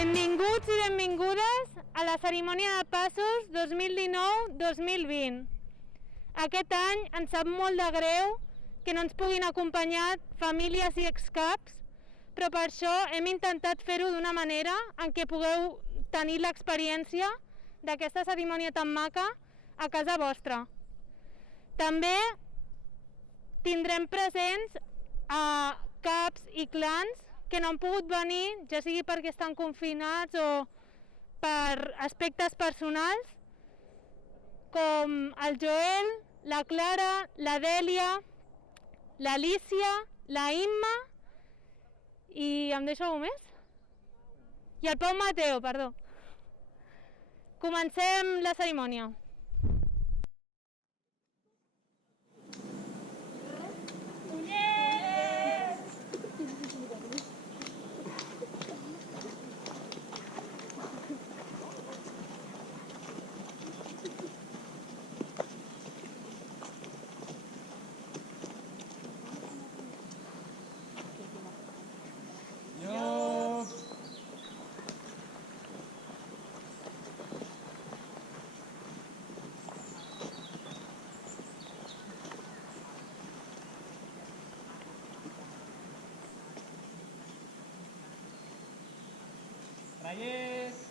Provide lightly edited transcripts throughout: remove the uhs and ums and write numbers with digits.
Benvinguts i benvingudes a la cerimònia de passos 2019-2020. Aquest any ens sap molt de greu que no ens puguin acompanyar famílies i excaps, però per això hem intentat fer-ho d'una manera en què pugueu tenir l'experiència d'aquesta cerimònia tan maca a casa vostra. També tindrem presents a caps i clans que no han pogut venir, ja sigui perquè estan confinats o per aspectes personals, com el Joel, la Clara, la Dèlia, l'Alícia, la Imma i em deixo algú més? I el Pau Mateo, perdó. Comencem la cerimònia. Reyes.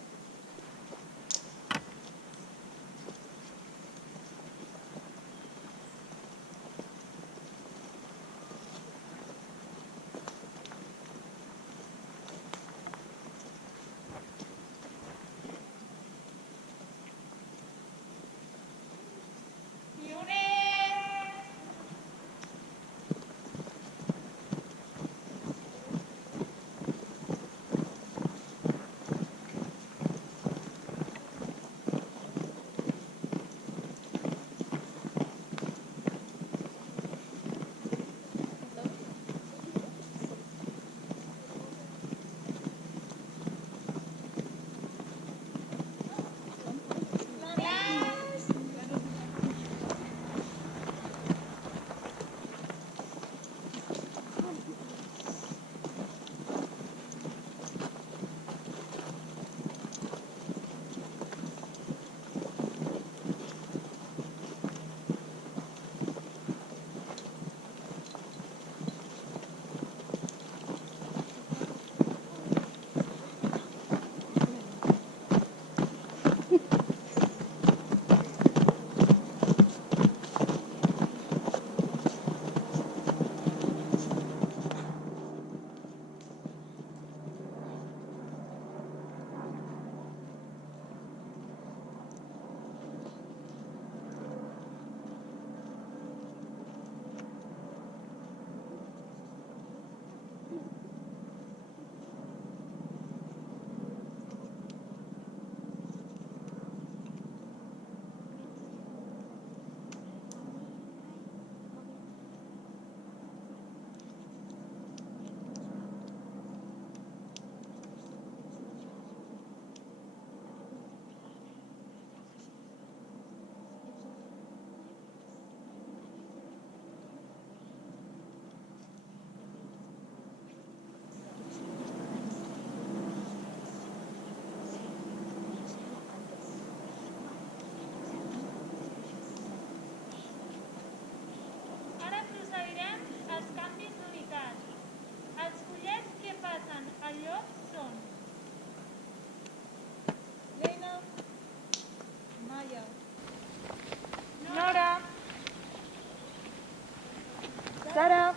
Sara,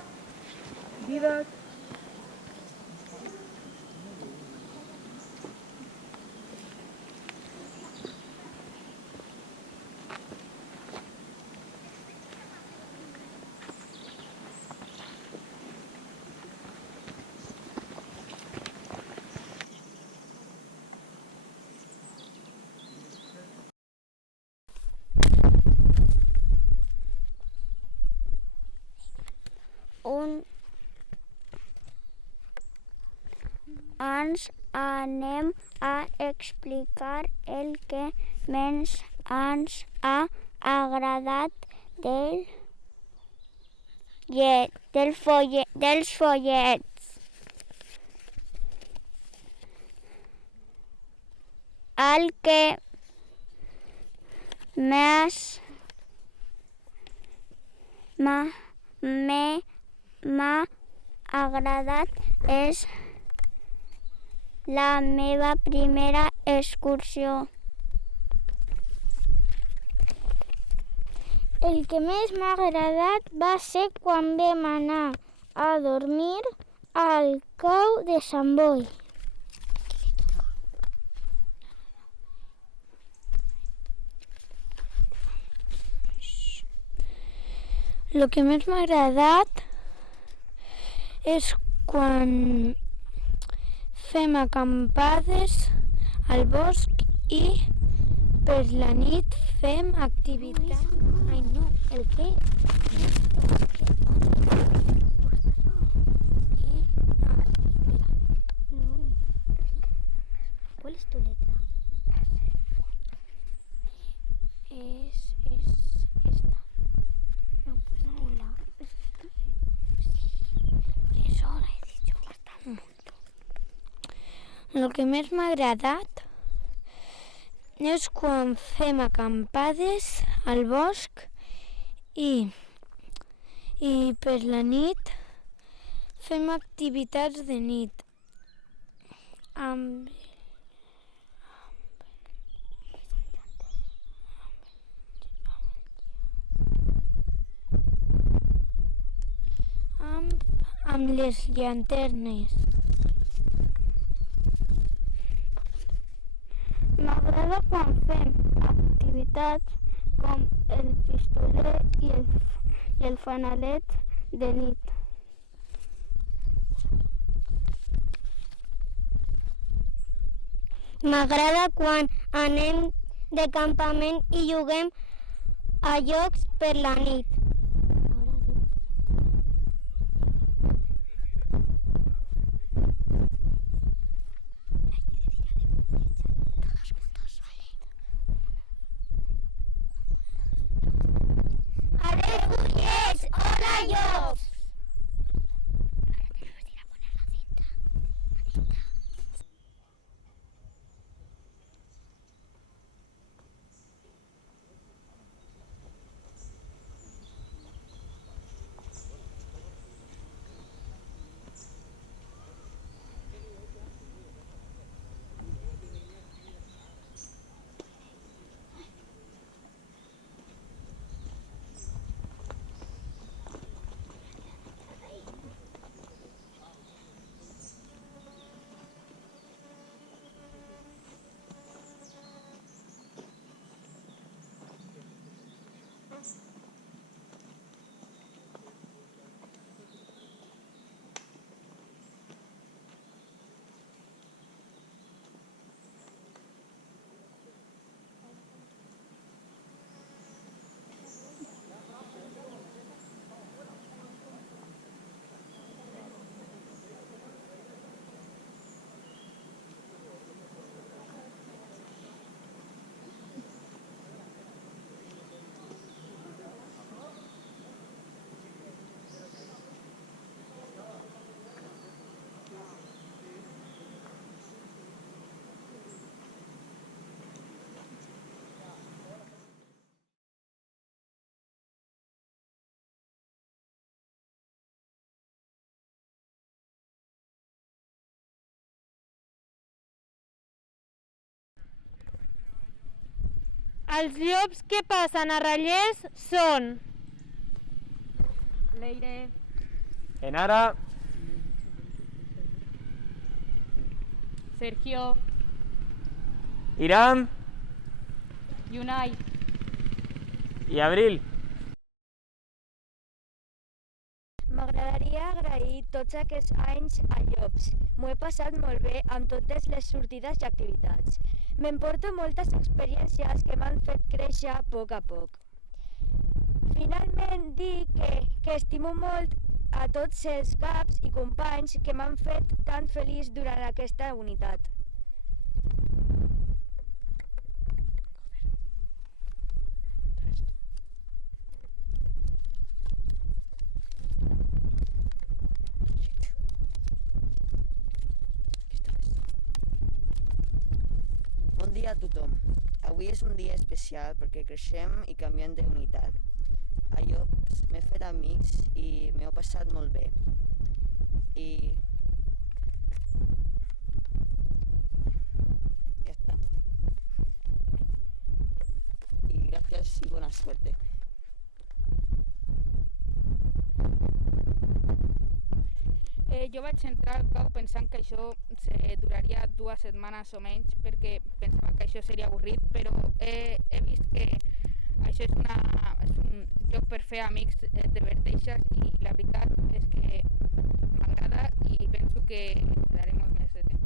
Didac. Ens anem a explicar el que més ens ha agradat dels follets. el que més m'ha agradat és la meva primera excursió. El que més m'ha agradat va ser quan vam anar a dormir al cau de Sant Boi. El que més m'ha agradat és quan fem acampades al bosc i per la nit fem activitats. Ai no, el què? ¿Cuál es tu letra? Es esta. No, pues dila. Eso lo he dicho bastante. El que més m'ha agradat és quan fem acampades al bosc i per la nit fem activitats de nit amb les llanternes. M'agrada quan fem activitats com el pistoler i el fanalet de nit. M'agrada quan anem de campament i juguem a jocs per la nit. Els llops que passen a Rallers són Leire, Enara, Sergio, Iram Unai. i Abril. M'agradaria agrair tots aquests anys a Llops. M'ho he passat molt bé amb totes les sortides i activitats. M'emporto moltes experiències que m'han fet créixer a poc. Finalment dir que estimo molt a tots els caps i companys que m'han fet tan feliç durant aquesta unitat. Bon Bon dia a tothom. Avui és un dia especial perquè creixem i canviem d'unitat. A Llops m'he fet amics i m'he passat molt bé. I ja està. I gràcies i bona suerte. Jo vaig entrar al cau pensant que això duraria 2 setmanes o menys perquè pensava que això seria avorrit, però he vist que això és un lloc per fer amics de verteixes i la veritat és que m'agrada i penso que quedaré molt més de temps.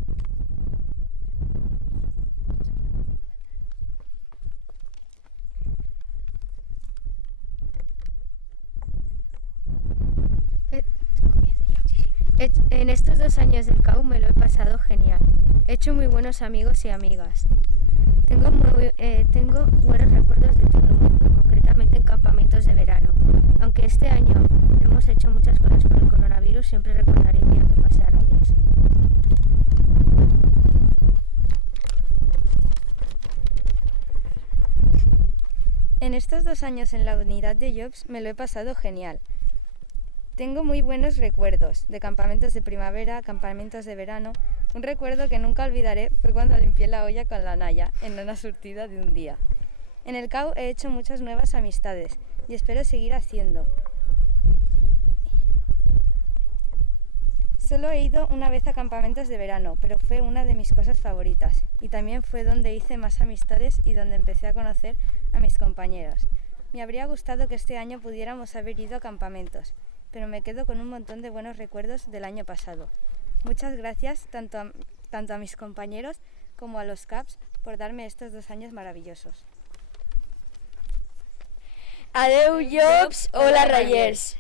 En estos 2 años del CAU me lo he pasado genial. He hecho muy buenos amigos y amigas. Tengo buenos recuerdos de todo el mundo, concretamente en campamentos de verano. Aunque este año no hemos hecho muchas cosas por el coronavirus, siempre recordaré el día que pasé a Reyes. En estos 2 años en la unidad de Llops me lo he pasado genial. Tengo muy buenos recuerdos de campamentos de primavera, campamentos de verano. Un recuerdo que nunca olvidaré fue cuando limpié la olla con la Naya en una sortida de un día. En el CAU he hecho muchas nuevas amistades y espero seguir haciendo. Solo he ido una vez a campamentos de verano, pero fue una de mis cosas favoritas y también fue donde hice más amistades y donde empecé a conocer a mis compañeros. Me habría gustado que este año pudiéramos haber ido a campamentos, pero me quedo con un montón de buenos recuerdos del año pasado. Muchas gracias tanto a mis compañeros como a los CAPs por darme estos 2 años maravillosos. Adeu, Llops, hola, Reyers.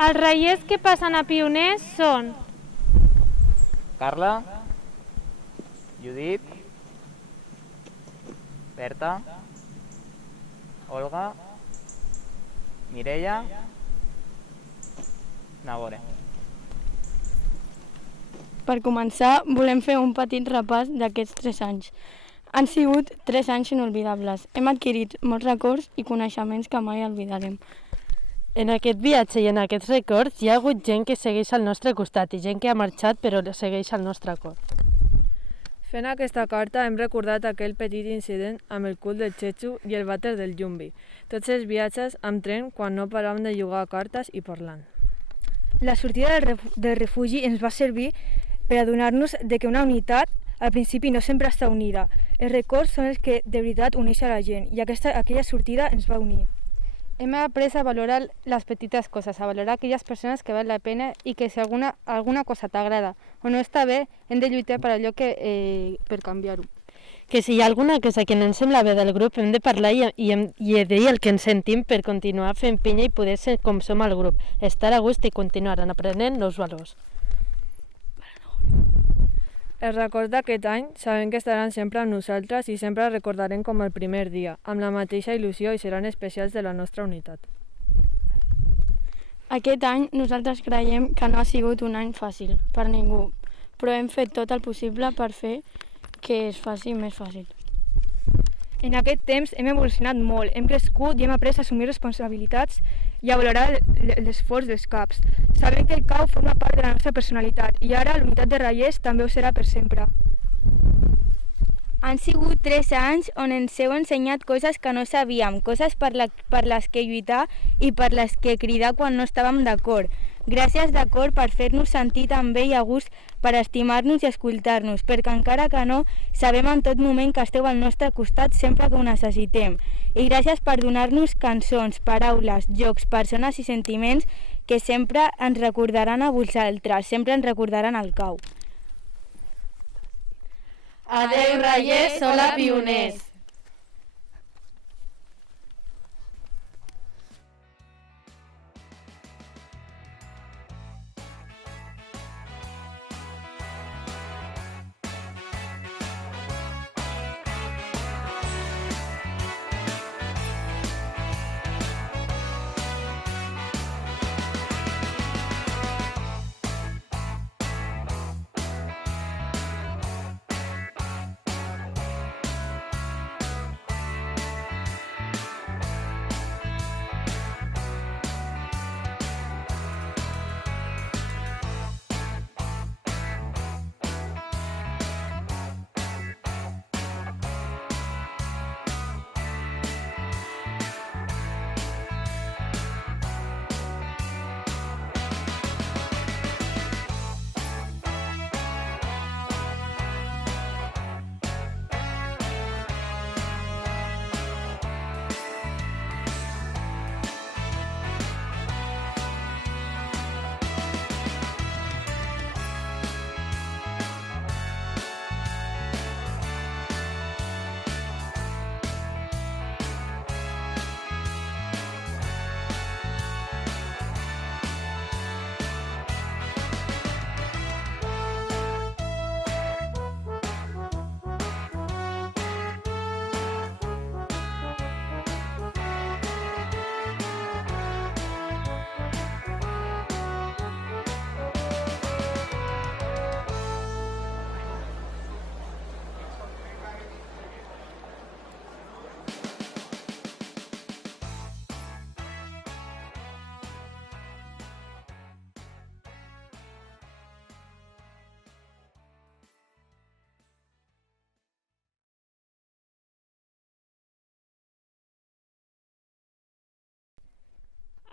Els reiers que passen a pioners són Carla, Judit, Berta, Olga, Mireia, Nagore. Per començar, volem fer un petit repàs d'aquests 3 anys. Han sigut 3 anys inolvidables. Hem adquirit molts records i coneixements que mai oblidarem. En aquest viatge i en aquests records hi ha hagut gent que segueix al nostre costat i gent que ha marxat però segueix al nostre cor. Fent aquesta carta hem recordat aquell petit incident amb el cul del Chechu i el vàter del Jumbi. Tots els viatges amb tren quan no paràvem de jugar a cartes i parlant. La sortida del refugi ens va servir per adonar-nos de que una unitat al principi no sempre està unida. Els records són els que de veritat uneixen a la gent i aquella sortida ens va unir. Hem après a valorar les petites coses, a valorar aquelles persones que val la pena i que si alguna cosa t'agrada o no està bé, hem de lluitar per allò per canviar-ho. Que si hi ha alguna cosa que no ens sembla bé del grup hem de parlar i dir el que ens sentim per continuar fent pinya i poder ser com som al grup, estar a gust i continuar aprenent nous valors. Els records d'aquest any sabem que estaran sempre amb nosaltres i sempre els recordarem com el primer dia, amb la mateixa il·lusió i seran especials de la nostra unitat. Aquest any nosaltres creiem que no ha sigut un any fàcil per ningú, però hem fet tot el possible per fer que es faci més fàcil. En aquest temps hem evolucionat molt, hem crescut i hem après a assumir responsabilitats i a valorar l'esforç dels caps. Sabem que el cau forma part de la nostra personalitat i ara l'unitat de Rallers també ho serà per sempre. Han sigut 3 anys on ens heu ensenyat coses que no sabíem, coses per les que lluitar i per les que cridar quan no estàvem d'acord. Gràcies d'acord per fer-nos sentir tan bé i a gust, per estimar-nos i escoltar-nos, perquè encara que no, sabem en tot moment que esteu al nostre costat sempre que ho necessitem. I gràcies per donar-nos cançons, paraules, jocs, persones i sentiments que sempre ens recordaran a vosaltres, sempre ens recordaran el cau. Adeu, Rallers, hola, pioners!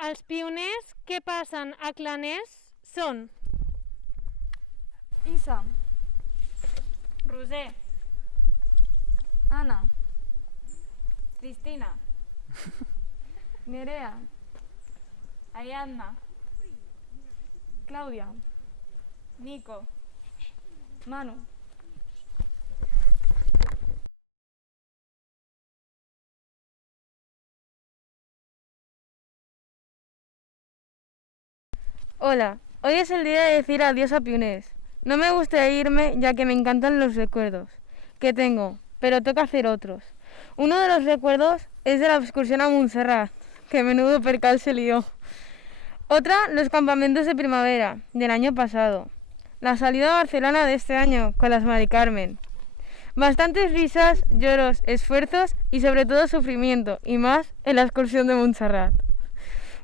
Els pioners que passen a Clanès són Isa, Roser, Anna, Cristina, Nerea, Ariadna, Clàudia, Nico, Manu. Hola, hoy es el día de decir adiós a Pioners. No me gusta irme ya que me encantan los recuerdos que tengo, pero toca hacer otros. Uno de los recuerdos es de la excursión a Montserrat, que menudo percal se lió. Otra, los campamentos de primavera del año pasado. La salida a Barcelona de este año con las Mari Carmen. Bastantes risas, lloros, esfuerzos y sobre todo sufrimiento, y más en la excursión de Montserrat.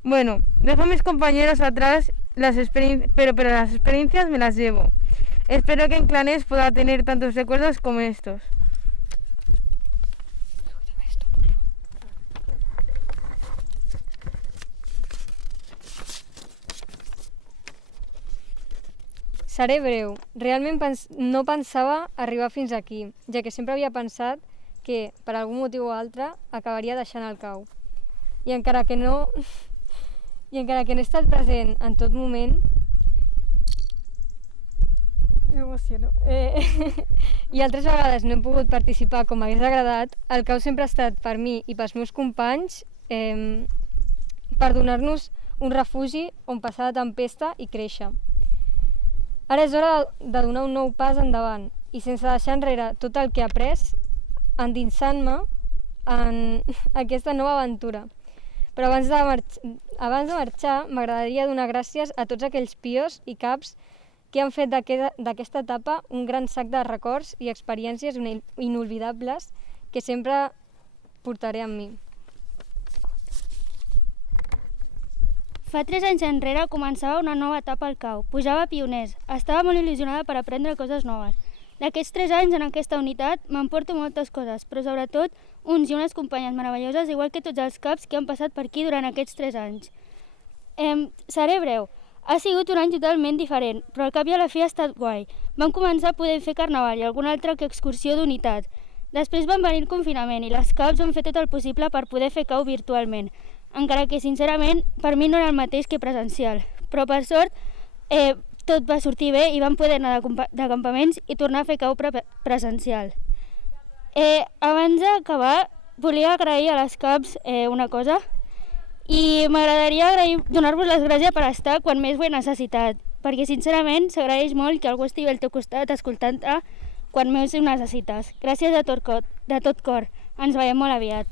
Bueno, dejo a mis compañeros atrás, pero las experiencias me las llevo. Espero que en Clanès pueda tener tantos recuerdos como estos. Seré breu. Realment no pensava arribar fins aquí, ja que sempre havia pensat que, per algun motiu o altre, acabaria deixant el cau. I encara que no he estat present en tot moment, m'emociono, i altres vegades no he pogut participar com m'hagués agradat, el CAU sempre ha estat per mi i pels meus companys per donar-nos un refugi on passar la tempesta i créixer. Ara és hora de donar un nou pas endavant i sense deixar enrere tot el que he après, endinsant-me en aquesta nova aventura. Però abans de marxar m'agradaria donar gràcies a tots aquells pios i caps que han fet d'aquesta etapa un gran sac de records i experiències inolvidables que sempre portaré amb mi. Fa 3 anys enrere començava una nova etapa al CAU. Pujava a pioners. Estava molt il·lusionada per aprendre coses noves. D'aquests 3 anys en aquesta unitat m'emporto moltes coses, però sobretot uns i unes companyes meravelloses, igual que tots els caps que han passat per aquí durant aquests 3 anys. Seré breu. Ha sigut un any totalment diferent, però al cap i a la fi ha estat guai. Vam començar a poder fer carnaval i alguna altra excursió d'unitat. Després van venir el confinament i les caps van fer tot el possible per poder fer CAU virtualment, encara que sincerament per mi no era el mateix que presencial. Però per sort tot va sortir bé i vam poder anar de campaments i tornar a fer CAU presencial. Abans d'acabar volia agrair a les caps una cosa. I m'agradaria donar-vos les gràcies per estar quan més ho he necessitat, perquè sincerament s'agraeix molt que algú estigui al teu costat escoltant-te quan més ho necessites. Gràcies de tot cor. Ens veiem molt aviat.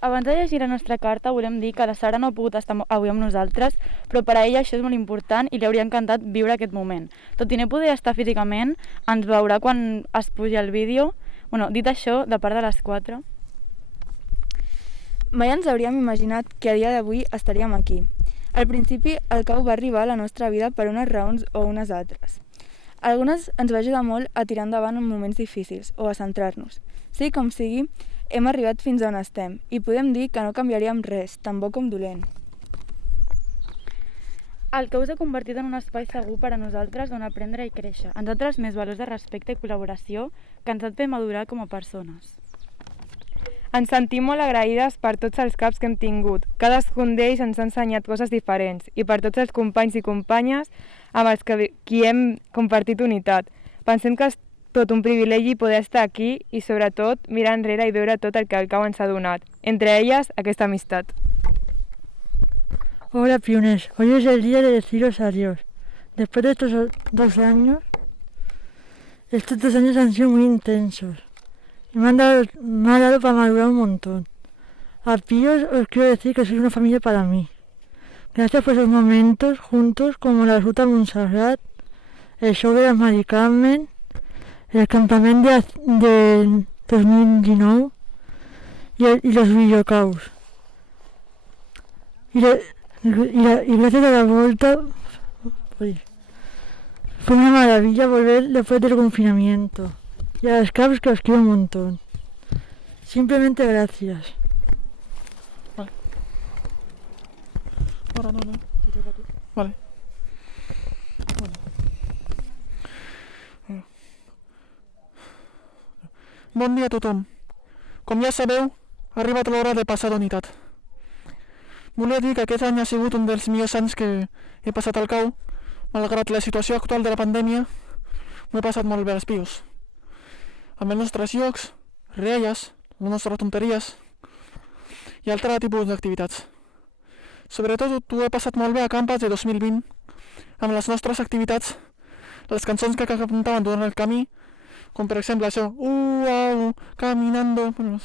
Abans de llegir la nostra carta volem dir que la Sara no ha pogut estar avui amb nosaltres, però per a ella això és molt important i li hauria encantat viure aquest moment. Tot i no poder estar físicament, ens veurà quan es pugi el vídeo. Dit això, de part de les 4... Mai ens hauríem imaginat que a dia d'avui estaríem aquí. Al principi, el CAU va arribar a la nostra vida per unes raons o unes altres. Algunes ens va ajudar molt a tirar endavant en moments difícils o a centrar-nos. Sigui com sigui, hem arribat fins on estem i podem dir que no canviaríem res, tan bo com dolent. El CAU s'ha convertit en un espai segur per a nosaltres on aprendre i créixer. Ens ha transmès valors de respecte i col·laboració que ens han fet madurar com a persones. Ens sentim molt agraïdes per tots els caps que hem tingut. Cadascun d'ells ens ha ensenyat coses diferents i per tots els companys i companyes amb els que qui hem compartit unitat. Pensem que és tot un privilegi poder estar aquí i sobretot mirar enrere i veure tot el que el CAU ens ha donat. Entre elles, aquesta amistat. Hola pioneros, hoy es el día de deciros adiós. Después de estos 2 años, estos 2 años han sido muy intensos y me ha dado para madurar un montón. A píos os quiero decir que sois una familia para mí. Gracias por esos momentos juntos como la Ruta Montserrat, el show de las Mari Carmen, el campamento de 2019 y los videocaus. Y gracias a la vuelta, fue una maravilla volver después del confinamiento. Y a las caps que os quiero un montón. Simplemente gracias. Vale. Ahora no. Vale. Bon dia a tothom. Com ja sabeu, ha arribat l'hora de passar d'unitat. Volia dir que aquest any ha sigut un dels millors anys que he passat al CAU. Malgrat la situació actual de la pandèmia, m'ho he passat molt bé als pios. Amb els nostres jocs, rialles, les nostres tonteries i altres tipus d'activitats. Sobretot ho he passat molt bé a Campas de 2020, amb les nostres activitats, les cançons que cantaven durant el camí, com per exemple això, caminando, bueno,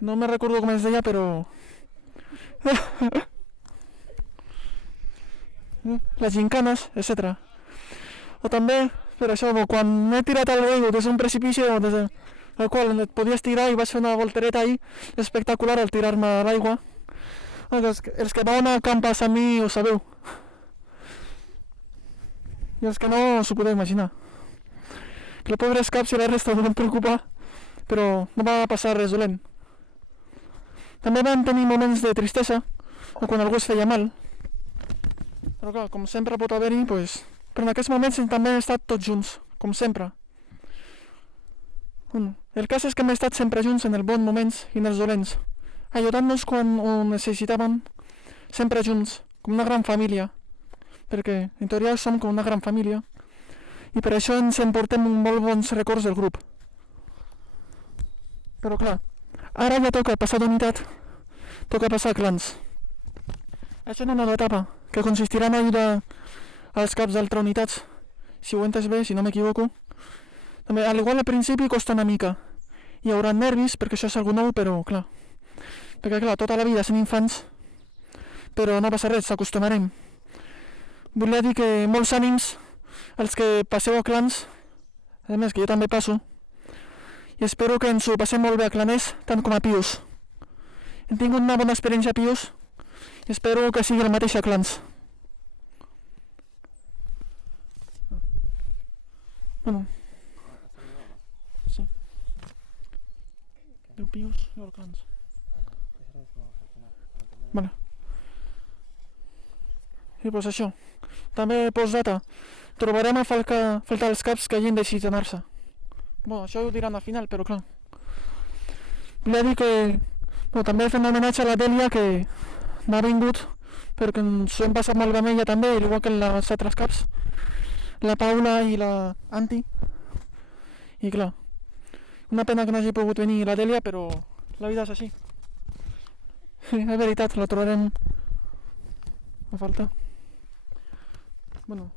no me recordo com es deia, però... les gincanes, etc. O també, per això, quan he tirat el rei des d'un precipici des del qual et podies tirar i vaig fer una voltereta ahí espectacular al tirar-me a l'aigua. Els que vau anar a Campas amb mi ho sabeu. I els que no s'ho podeu imaginar. Que els pobres caps i la resta no van preocupar, però no va passar res dolent. També vam tenir moments de tristesa, o quan algú es feia mal. Però clar, com sempre pot haver-hi, però en aquests moments també hem estat tots junts, com sempre. El cas és que hem estat sempre junts en els bons moments i en els dolents, ajudant-nos quan ho necessitàvem, sempre junts, com una gran família, perquè en teoria som com una gran família, i per això ens emportem molt bons records del grup. Però clar, ara ja toca passar d'unitat, toca passar a clans. És una nova etapa, que consistirà en ajudar als caps d'altres unitats, si ho he entès bé, si no m'equivoco. També, al igual al principi costa una mica. Hi haurà nervis, perquè això és algo nou, però clar. Perquè clar, tota la vida sent infants, però no passa res, s'acostumarem. Volia dir que molts ànims als que passeu a clans, a més que jo també passo, i espero que ens ho passem molt bé a Claners, tant com a Pius. Hem tingut una bona experiència a Pius, i espero que sigui el mateix a Clans. Bueno. Sí. Diu Pius i el Clans. Vale. I doncs això. També postdata. Trobarem a faltar els caps que hagin decidit anar-se. Bueno, això ho diran al final, però clar. Volia dir que també fem un homenatge a la Dèlia, que m'ha vingut, perquè ens ho hem passat molt bé amb ella també, igual que les altres caps. La Paula i la Anti. I clar, una pena que no hagi pogut venir la Dèlia, però la vida és així. Sí, és veritat, la trobarem a faltar. Bueno.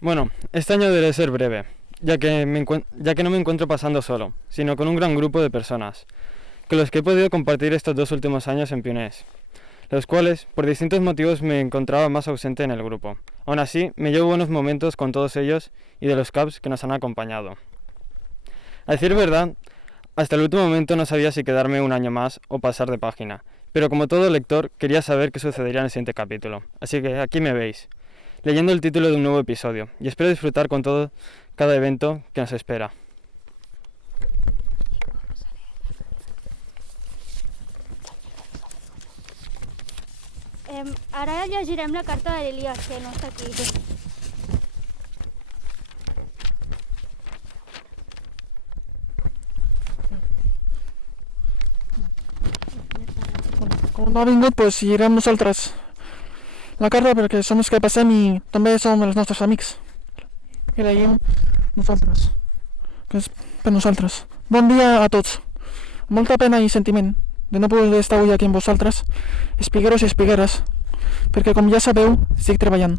Bueno, este año deberé ser breve, ya que no me encuentro pasando solo, sino con un gran grupo de personas, con los que he podido compartir estos 2 últimos años en Pioners, los cuales, por distintos motivos, me encontraba más ausente en el grupo. Aún así, me llevo buenos momentos con todos ellos y de los caps que nos han acompañado. A decir verdad, hasta el último momento no sabía si quedarme un año más o pasar de página, pero como todo lector quería saber qué sucedería en el siguiente capítulo, así que aquí me veis, leyendo el título de un nuevo episodio, y espero disfrutar con todo cada evento que nos espera. Ara llegirem la carta de l'Elias, que no està aquí. Com no ha vingut, doncs llegirem nosaltres la carta, perquè som els que passem i també som els nostres amics. I la llegim nosaltres, que és per nosaltres. Bon dia a tots. Molta pena i sentiment de no poder estar avui aquí amb vosaltres, espigueros i espigueres, perquè com ja sabeu, estic treballant.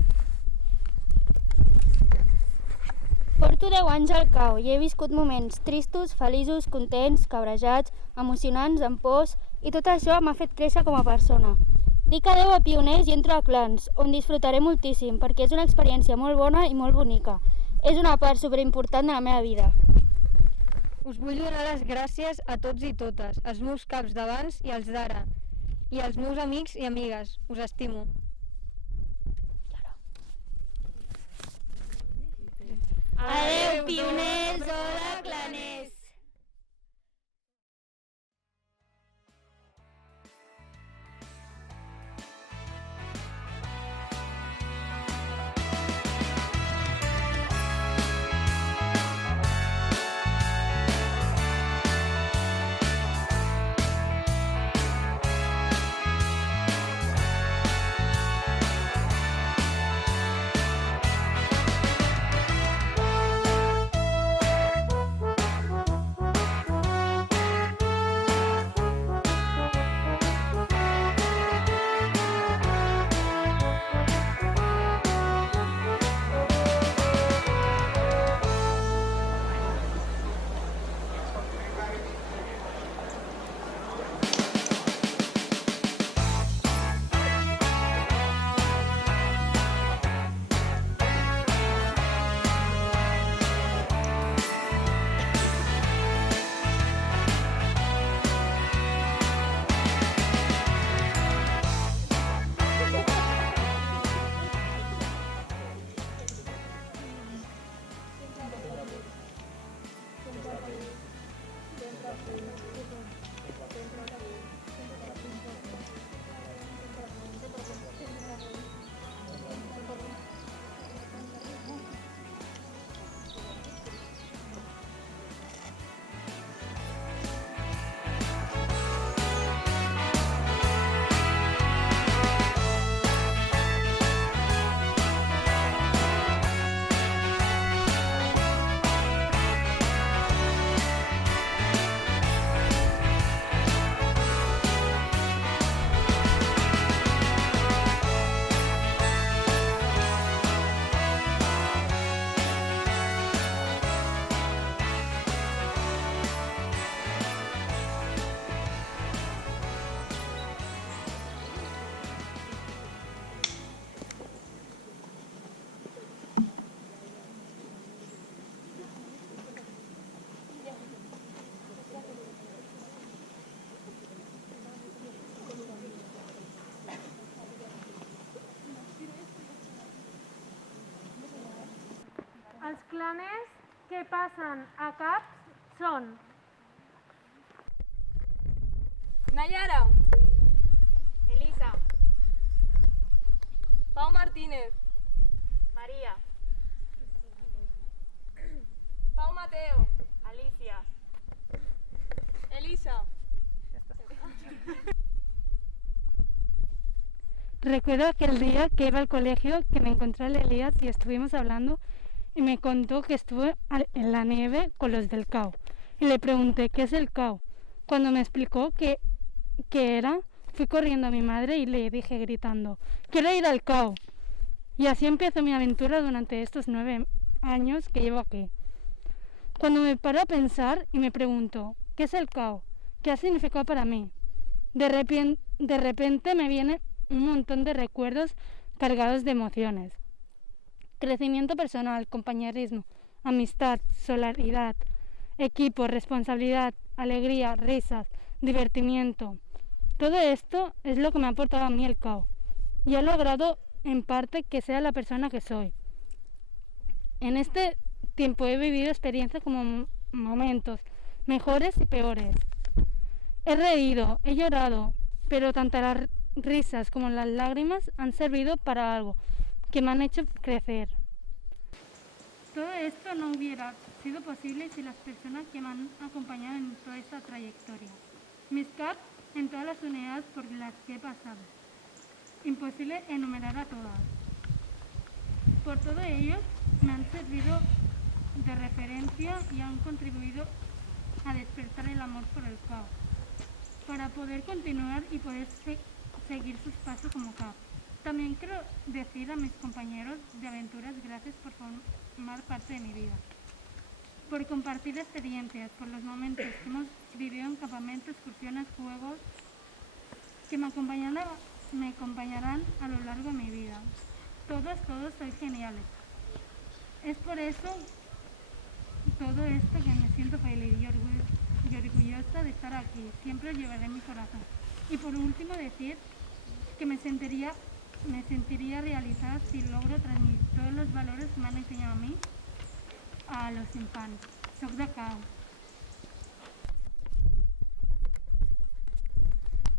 Porto 10 anys al cau i he viscut moments tristos, feliços, contents, cabrejats, emocionants, amb pors, i tot això m'ha fet créixer com a persona. Dic adeu a Pioners i entro a Clans, on disfrutaré moltíssim, perquè és una experiència molt bona i molt bonica. És una part superimportant de la meva vida. Us vull donar les gràcies a tots i totes, als meus caps d'abans i als d'ara, i als meus amics i amigues. Us estimo. Adeu, Pioners, hola, Claners! Els claners que passen a CAPS són Nayara. Elisa. Pau Martínez. María. Pau Mateo. Alicia. Elisa. Recuerdo aquel día que iba al colegio que me encontré a Elías y estuvimos hablando y me contó que estuvo en la nieve con los del CAO. Y le pregunté qué es el CAO. Cuando me explicó qué era, fui corriendo a mi madre y le dije gritando, quiero ir al CAO. Y así empezó mi aventura durante estos 9 años que llevo aquí. Cuando me paro a pensar y me pregunto, ¿qué es el CAO? ¿Qué ha significado para mí? De repente me vienen un montón de recuerdos cargados de emociones. Crecimiento personal, compañerismo, amistad, solidaridad, equipo, responsabilidad, alegría, risas, divertimiento. Todo esto es lo que me ha aportado a mí el CAO y ha logrado en parte que sea la persona que soy. En este tiempo he vivido experiencias como momentos mejores y peores. He reído, he llorado, pero tanto las risas como las lágrimas han servido para algo que me han hecho crecer. Todo esto no hubiera sido posible sin las personas que me han acompañado en toda esta trayectoria. Mis CAPs en todas las unidades por las que he pasado. Imposible enumerar a todas. Por todo ello, me han servido de referencia y han contribuido a despertar el amor por el CAO, para poder continuar y poder seguir sus pasos como CAP. También quiero decir a mis compañeros de aventuras gracias por formar parte de mi vida, por compartir experiencias, por los momentos que hemos vivido en campamentos, excursiones, juegos, que me acompañarán a lo largo de mi vida. Todos sois geniales. Es por eso todo esto que me siento feliz y orgullosa de estar aquí. Siempre os llevaré en mi corazón. Y por último decir que me sentiría realizada si logro transmitir todos los valores que m'han ensenyat a mi a los infants. Soc de CAO.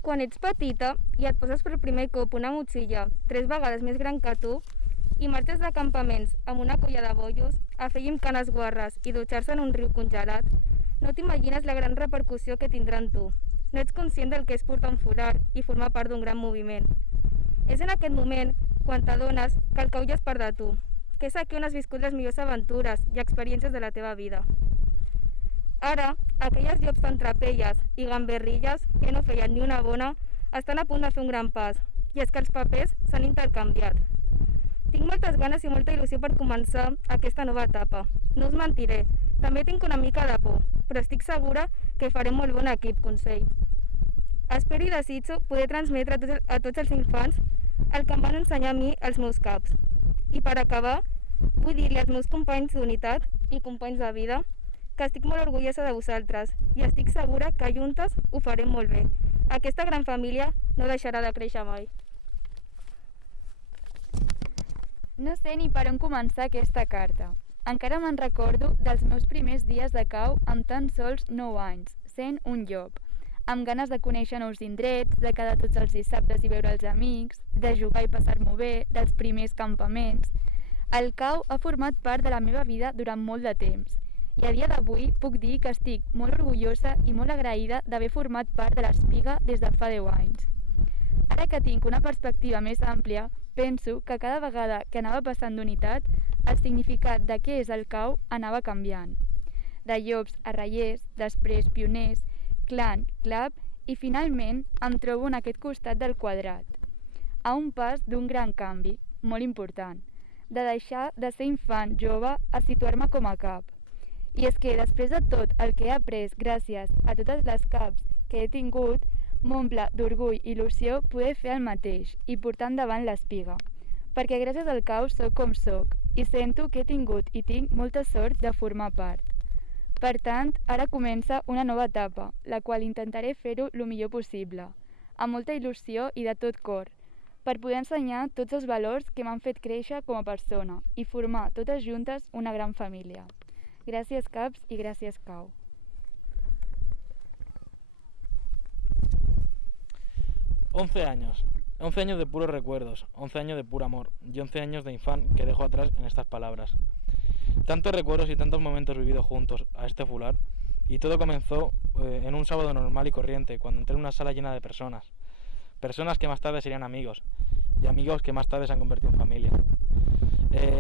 Quan ets petita i et poses per primer cop una motxilla 3 vegades més gran que tu i marxes de campaments amb una colla de bollos a fer llimcanes guarres i dutxar-se en un riu congelat, no t'imagines la gran repercussió que tindrà en tu. No ets conscient del que és portar un forat i formar part d'un gran moviment. És en aquest moment quan t'adones que el CAO ja és part de tu, que és aquí on has viscut les millors aventures i experiències de la teva vida. Ara, aquelles llops tan trapelles i gamberrilles que no feien ni una bona estan a punt de fer un gran pas, i és que els papers s'han intercanviat. Tinc moltes ganes i molta il·lusió per començar aquesta nova etapa. No us mentiré, també tinc una mica de por, però estic segura que farem molt bon equip, Consell. Espero i desitjo poder transmetre a tots els infants el que em van ensenyar a mi els meus caps. I per acabar, vull dir-li als meus companys d'unitat i companys de vida que estic molt orgullosa de vosaltres i estic segura que juntes ho farem molt bé. Aquesta gran família no deixarà de créixer mai. No sé ni per on començar aquesta carta. Encara me'n recordo dels meus primers dies de CAO amb tan sols 9 anys, sent un llop, amb ganes de conèixer nous indrets, de quedar tots els dissabtes i veure els amics, de jugar i passar-m'ho bé, dels primers campaments. El CAO ha format part de la meva vida durant molt de temps i a dia d'avui puc dir que estic molt orgullosa i molt agraïda d'haver format part de l'Espiga des de fa 10 anys. Ara que tinc una perspectiva més àmplia, penso que cada vegada que anava passant d'unitat, el significat de què és el CAO anava canviant. De llops a reiers, després pioners, clan, club i finalment em trobo en aquest costat del quadrat, a un pas d'un gran canvi, molt important, de deixar de ser infant jove a situar-me com a cap. I és que després de tot el que he après gràcies a totes les caps que he tingut, m'omple d'orgull i il·lusió poder fer el mateix i portar endavant l'Espiga, perquè gràcies al CAO soc com soc i sento que he tingut i tinc molta sort de formar part. Per tant, ara comença una nova etapa, la qual intentaré fer-ho el millor possible, amb molta il·lusió i de tot cor, per poder ensenyar tots els valors que m'han fet créixer com a persona i formar totes juntes una gran família. Gràcies, CAPs, i gràcies, CAU. «11 años. 11 años de puros recuerdos, 11 años de puro amor y 11 años de infant que dejo atrás en estas palabras. Tantos recuerdos y tantos momentos vividos juntos a este fular, y todo comenzó en un sábado normal y corriente, cuando entré en una sala llena de personas. Personas que más tarde serían amigos, y amigos que más tarde se han convertido en familia.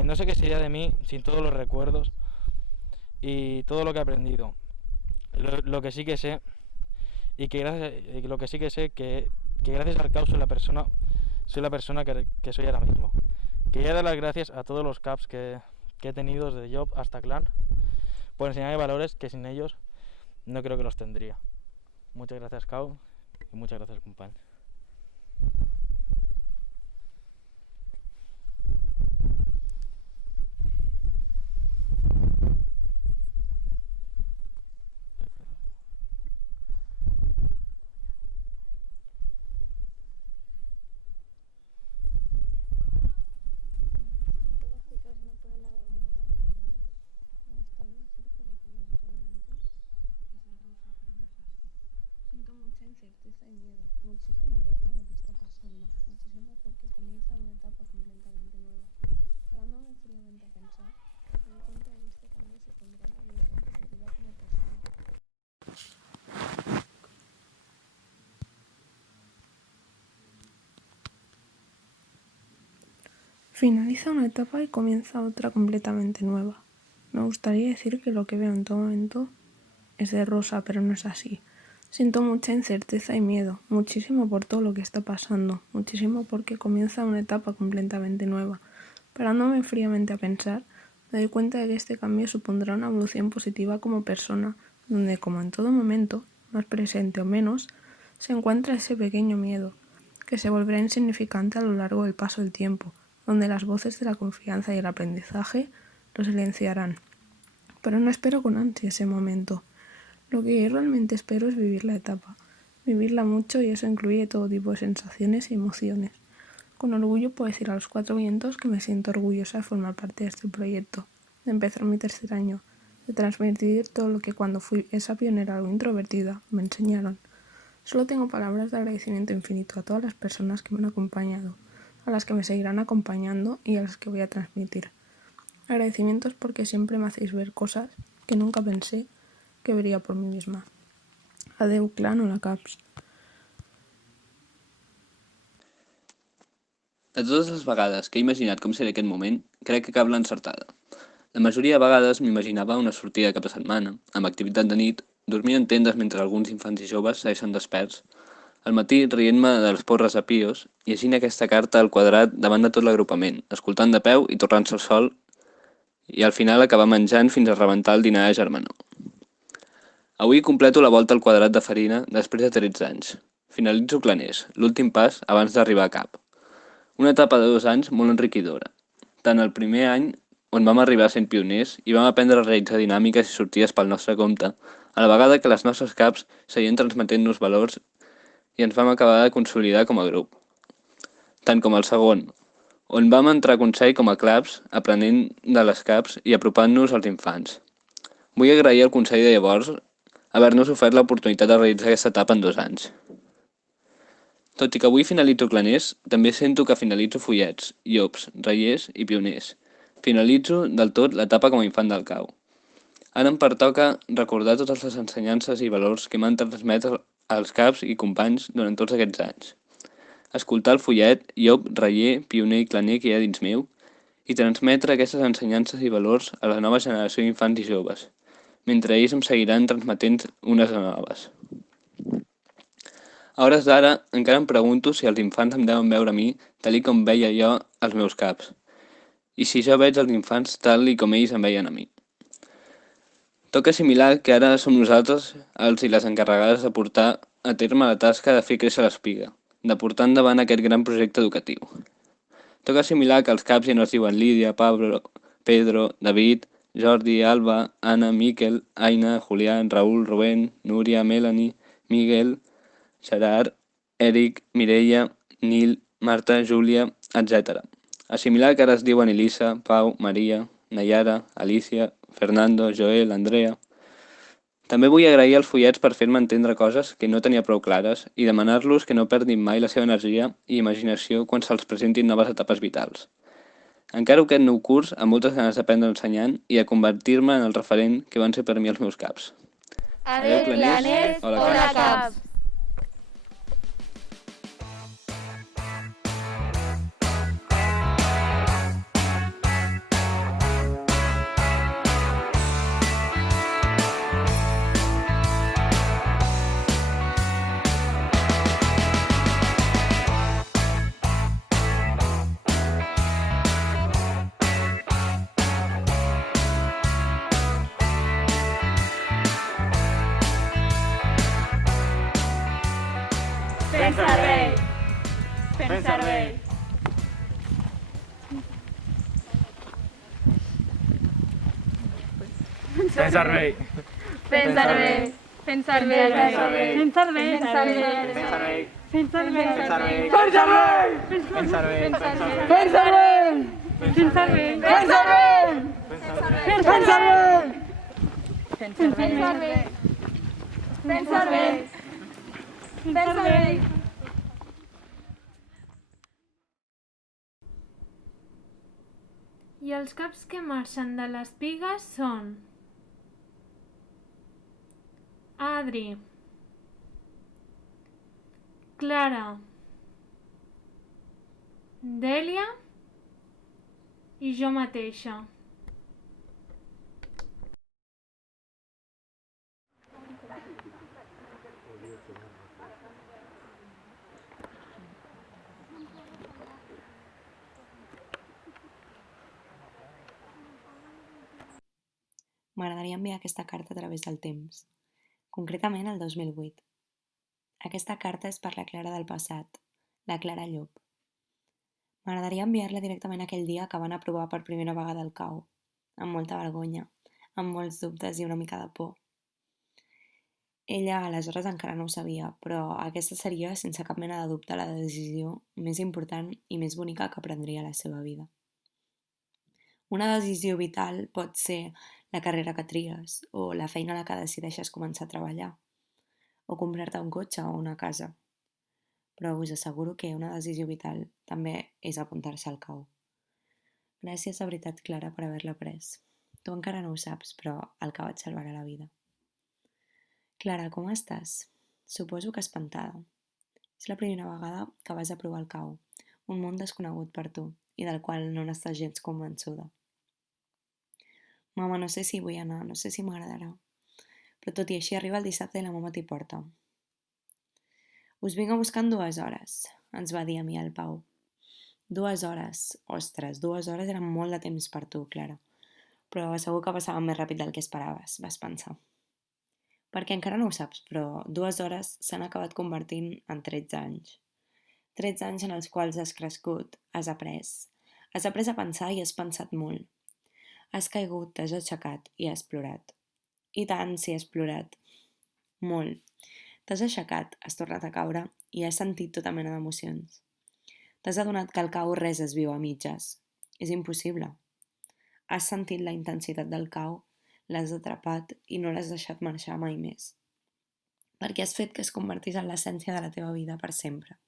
No sé qué sería de mí sin todos los recuerdos y todo lo que he aprendido. Lo que sí que sé, que gracias al CAU soy la persona que soy ahora mismo. Quería dar las gracias a todos los CAPs que he tenido desde Job hasta Clan por enseñarme valores que sin ellos no creo que los tendría. Muchas gracias, CAU, y muchas gracias, compañero. Siento mucha incerteza y miedo, muchísimo por todo lo que está pasando, muchísimo porque comienza una etapa completamente nueva. Parándome fríamente a pensar, me doy cuenta de que este cambio supondrá una evolución positiva como persona. Finaliza una etapa y comienza otra completamente nueva. Me gustaría decir que lo que veo en todo momento es de rosa, pero no es así. Siento mucha incerteza y miedo, muchísimo por todo lo que está pasando, muchísimo porque comienza una etapa completamente nueva. Parándome fríamente a pensar, me doy cuenta de que este cambio supondrá una evolución positiva como persona, donde, como en todo momento, más presente o menos, se encuentra ese pequeño miedo, que se volverá insignificante a lo largo del paso del tiempo, donde las voces de la confianza y el aprendizaje lo silenciarán. Pero no espero con ansia ese momento. Lo que yo realmente espero es vivir la etapa, vivirla mucho, y eso incluye todo tipo de sensaciones y emociones. Con orgullo puedo decir a los 4 vientos que me siento orgullosa de formar parte de este proyecto, de empezar mi 3er año, de transmitir todo lo que cuando fui esa pionera algo introvertida me enseñaron. Solo tengo palabras de agradecimiento infinito a todas las personas que me han acompañado, a las que me seguirán acompañando y a las que voy a transmitir. Agradecimientos porque siempre me hacéis ver cosas que nunca pensé que vería por mí misma. Adeu, Clan, hola, CAPs. De totes les vegades que he imaginat com seria aquest moment, crec que cap l'encertada. La majoria de vegades m'imaginava una sortida cap a setmana, amb activitat de nit, dormint en tendes mentre alguns infants i joves segueixen desperts, al matí rient-me de les porres a pios, llegint aquesta carta al quadrat davant de tot l'agrupament, escoltant de peu i tornant-se al sol, i al final acabar menjant fins a rebentar el dinar de germanor. Avui completo la volta al quadrat de farina després de 13 anys. Finalitzo Claners, l'últim pas abans d'arribar a CAP. Una etapa de 2 anys molt enriquidora. Tant el primer any, on vam arribar sent pioners i vam aprendre a realitzar dinàmiques i sortides pel nostre compte, a la vegada que les nostres CAPs seguien transmetent-nos valors i ens vam acabar de consolidar com a grup. Tant com el segon, on vam entrar a consell com a CLAPs, aprenent de les CAPs i apropant-nos als infants. Vull agrair al consell de llavors haver-nos ofert l'oportunitat de realitzar aquesta etapa en 2 anys. Tot i que avui finalitzo Claners, també sento que finalitzo Follets, Llops, Reiers i Pioners. Finalitzo del tot l'etapa com a infant del CAU. Ara em pertoca recordar totes les ensenyances i valors que m'han transmès els CAPs i companys durant tots aquests anys. Escoltar el Follet, Llop, Reier, Pioner i Claner que hi ha dins meu i transmetre aquestes ensenyances i valors a la nova generació d'infants i joves, mentre ells em seguiran transmetent unes noves. A hores d'ara, encara em pregunto si els infants em deuen veure a mi tal com veia jo els meus CAPs, i si jo veig els infants tal com ells em veien a mi. Toca assimilar que ara som nosaltres els i les encarregades de portar a terme la tasca de fer créixer l'espiga, de portar endavant aquest gran projecte educatiu. Toca assimilar que els CAPs ja no es diuen Lídia, Pablo, Pedro, David, Jordi, Alba, Anna, Miquel, Aina, Julián, Raúl, Rubén, Núria, Melanie, Miguel, Gerard, Eric, Mireia, Nil, Marta, Júlia, etc. Assimilar que ara es diuen Elisa, Pau, Maria, Nayara, Alicia, Fernando, Joel, Andrea... També vull agrair als follets per fer-me entendre coses que no tenia prou clares i demanar-los que no perdin mai la seva energia i imaginació quan se'ls presentin noves etapes vitals. Encaro aquest nou curs amb moltes ganes d'aprendre ensenyant i a convertir-me en el referent que van ser per mi els meus caps. Adéu, planers, hola caps! Fent servei! Fent servei! Fent servei! Fent servei! Fent servei! Fent servei! Fent servei! Fent servei! Fent servei! Fent servei! Fent servei! Fent servei! Fent servei! Fent servei! Fent Fent servei! Fent servei! Fent servei! Fent servei! I els caps que marxen de les pigues són Adri, Clara, Dèlia i jo mateixa. M'agradaria enviar aquesta carta a través del temps, concretament el 2008. Aquesta carta és per la Clara del passat, la Clara Llop. M'agradaria enviar-la directament aquell dia que van aprovar per primera vegada el CAU, amb molta vergonya, amb molts dubtes i una mica de por. Ella aleshores encara no ho sabia, però aquesta seria, sense cap mena de dubte, la decisió més important i més bonica que prendria a la seva vida. Una decisió vital pot ser la carrera que tries, o la feina a la que decideixes començar a treballar, o comprar-te un cotxe o una casa. Però us asseguro que una decisió vital també és apuntar-se al CAU. Gràcies de veritat, Clara, per haver-la pres. Tu encara no ho saps, però el CAU et salvarà la vida. Clara, com estàs? Suposo que espantada. És la primera vegada que vas a provar el CAU, un món desconegut per tu i del qual no n'estàs gens convençuda. Mama, no sé si vull anar, no sé si m'agradarà. Però tot i així arriba el dissabte i la mama t'hi porta. Us vinc a buscar en 2 hores, ens va dir a mi el Pau. 2 hores, ostres, 2 hores eren molt de temps per tu, Clara. Però segur que passava més ràpid del que esperaves, vas pensar. Perquè encara no ho saps, però 2 hores s'han acabat convertint en 13 anys. 13 anys en els quals has crescut, has après. Has après a pensar i has pensat molt. Has caigut, t'has aixecat i has plorat. I tant si has plorat. Molt. T'has aixecat, has tornat a caure i has sentit tota mena d'emocions. T'has adonat que al CAU res es viu a mitges. És impossible. Has sentit la intensitat del CAU, l'has atrapat i no l'has deixat marxar mai més. Perquè has fet que es convertís en l'essència de la teva vida per sempre.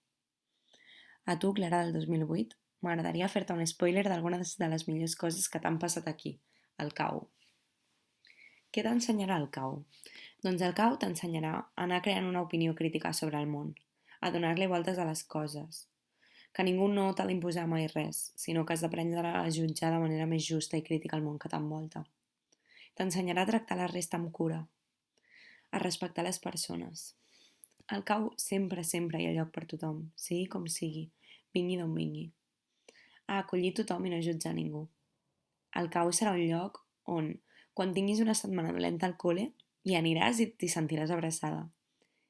A tu, Clara del 2008, m'agradaria fer-te un spoiler d'algunes de les millors coses que t'han passat aquí, al CAU. Què t'ensenyarà el CAU? Doncs el CAU t'ensenyarà a anar creant una opinió crítica sobre el món, a donar-li voltes a les coses, que ningú no t'ha d'imposar mai res, sinó que has d'aprendre a jutjar de manera més justa i crítica el món que t'envolta. T'ensenyarà a tractar la resta amb cura, a respectar les persones. Al CAU sempre hi ha lloc per tothom, sigui com sigui, vingui d'on vingui. A acollir tothom i no jutjar ningú. El CAU serà un lloc on, quan tinguis una setmana dolenta al col·le, hi aniràs i t'hi sentiràs abraçada,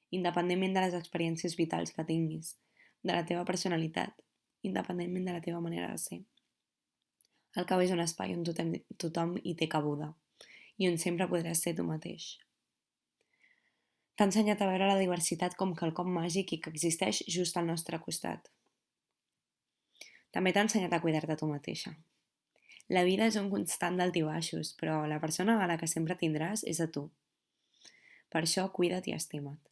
independentment de les experiències vitals que tinguis, de la teva personalitat, independentment de la teva manera de ser. El CAU és un espai on tothom hi té cabuda i on sempre podràs ser tu mateix. T'ha ensenyat a veure la diversitat com quelcom màgic i que existeix just al nostre costat. També t'ha ensenyat a cuidar-te a tu mateixa. La vida és un constant d'altibaixos, però la persona a la que sempre tindràs és a tu. Per això cuida't i estima't.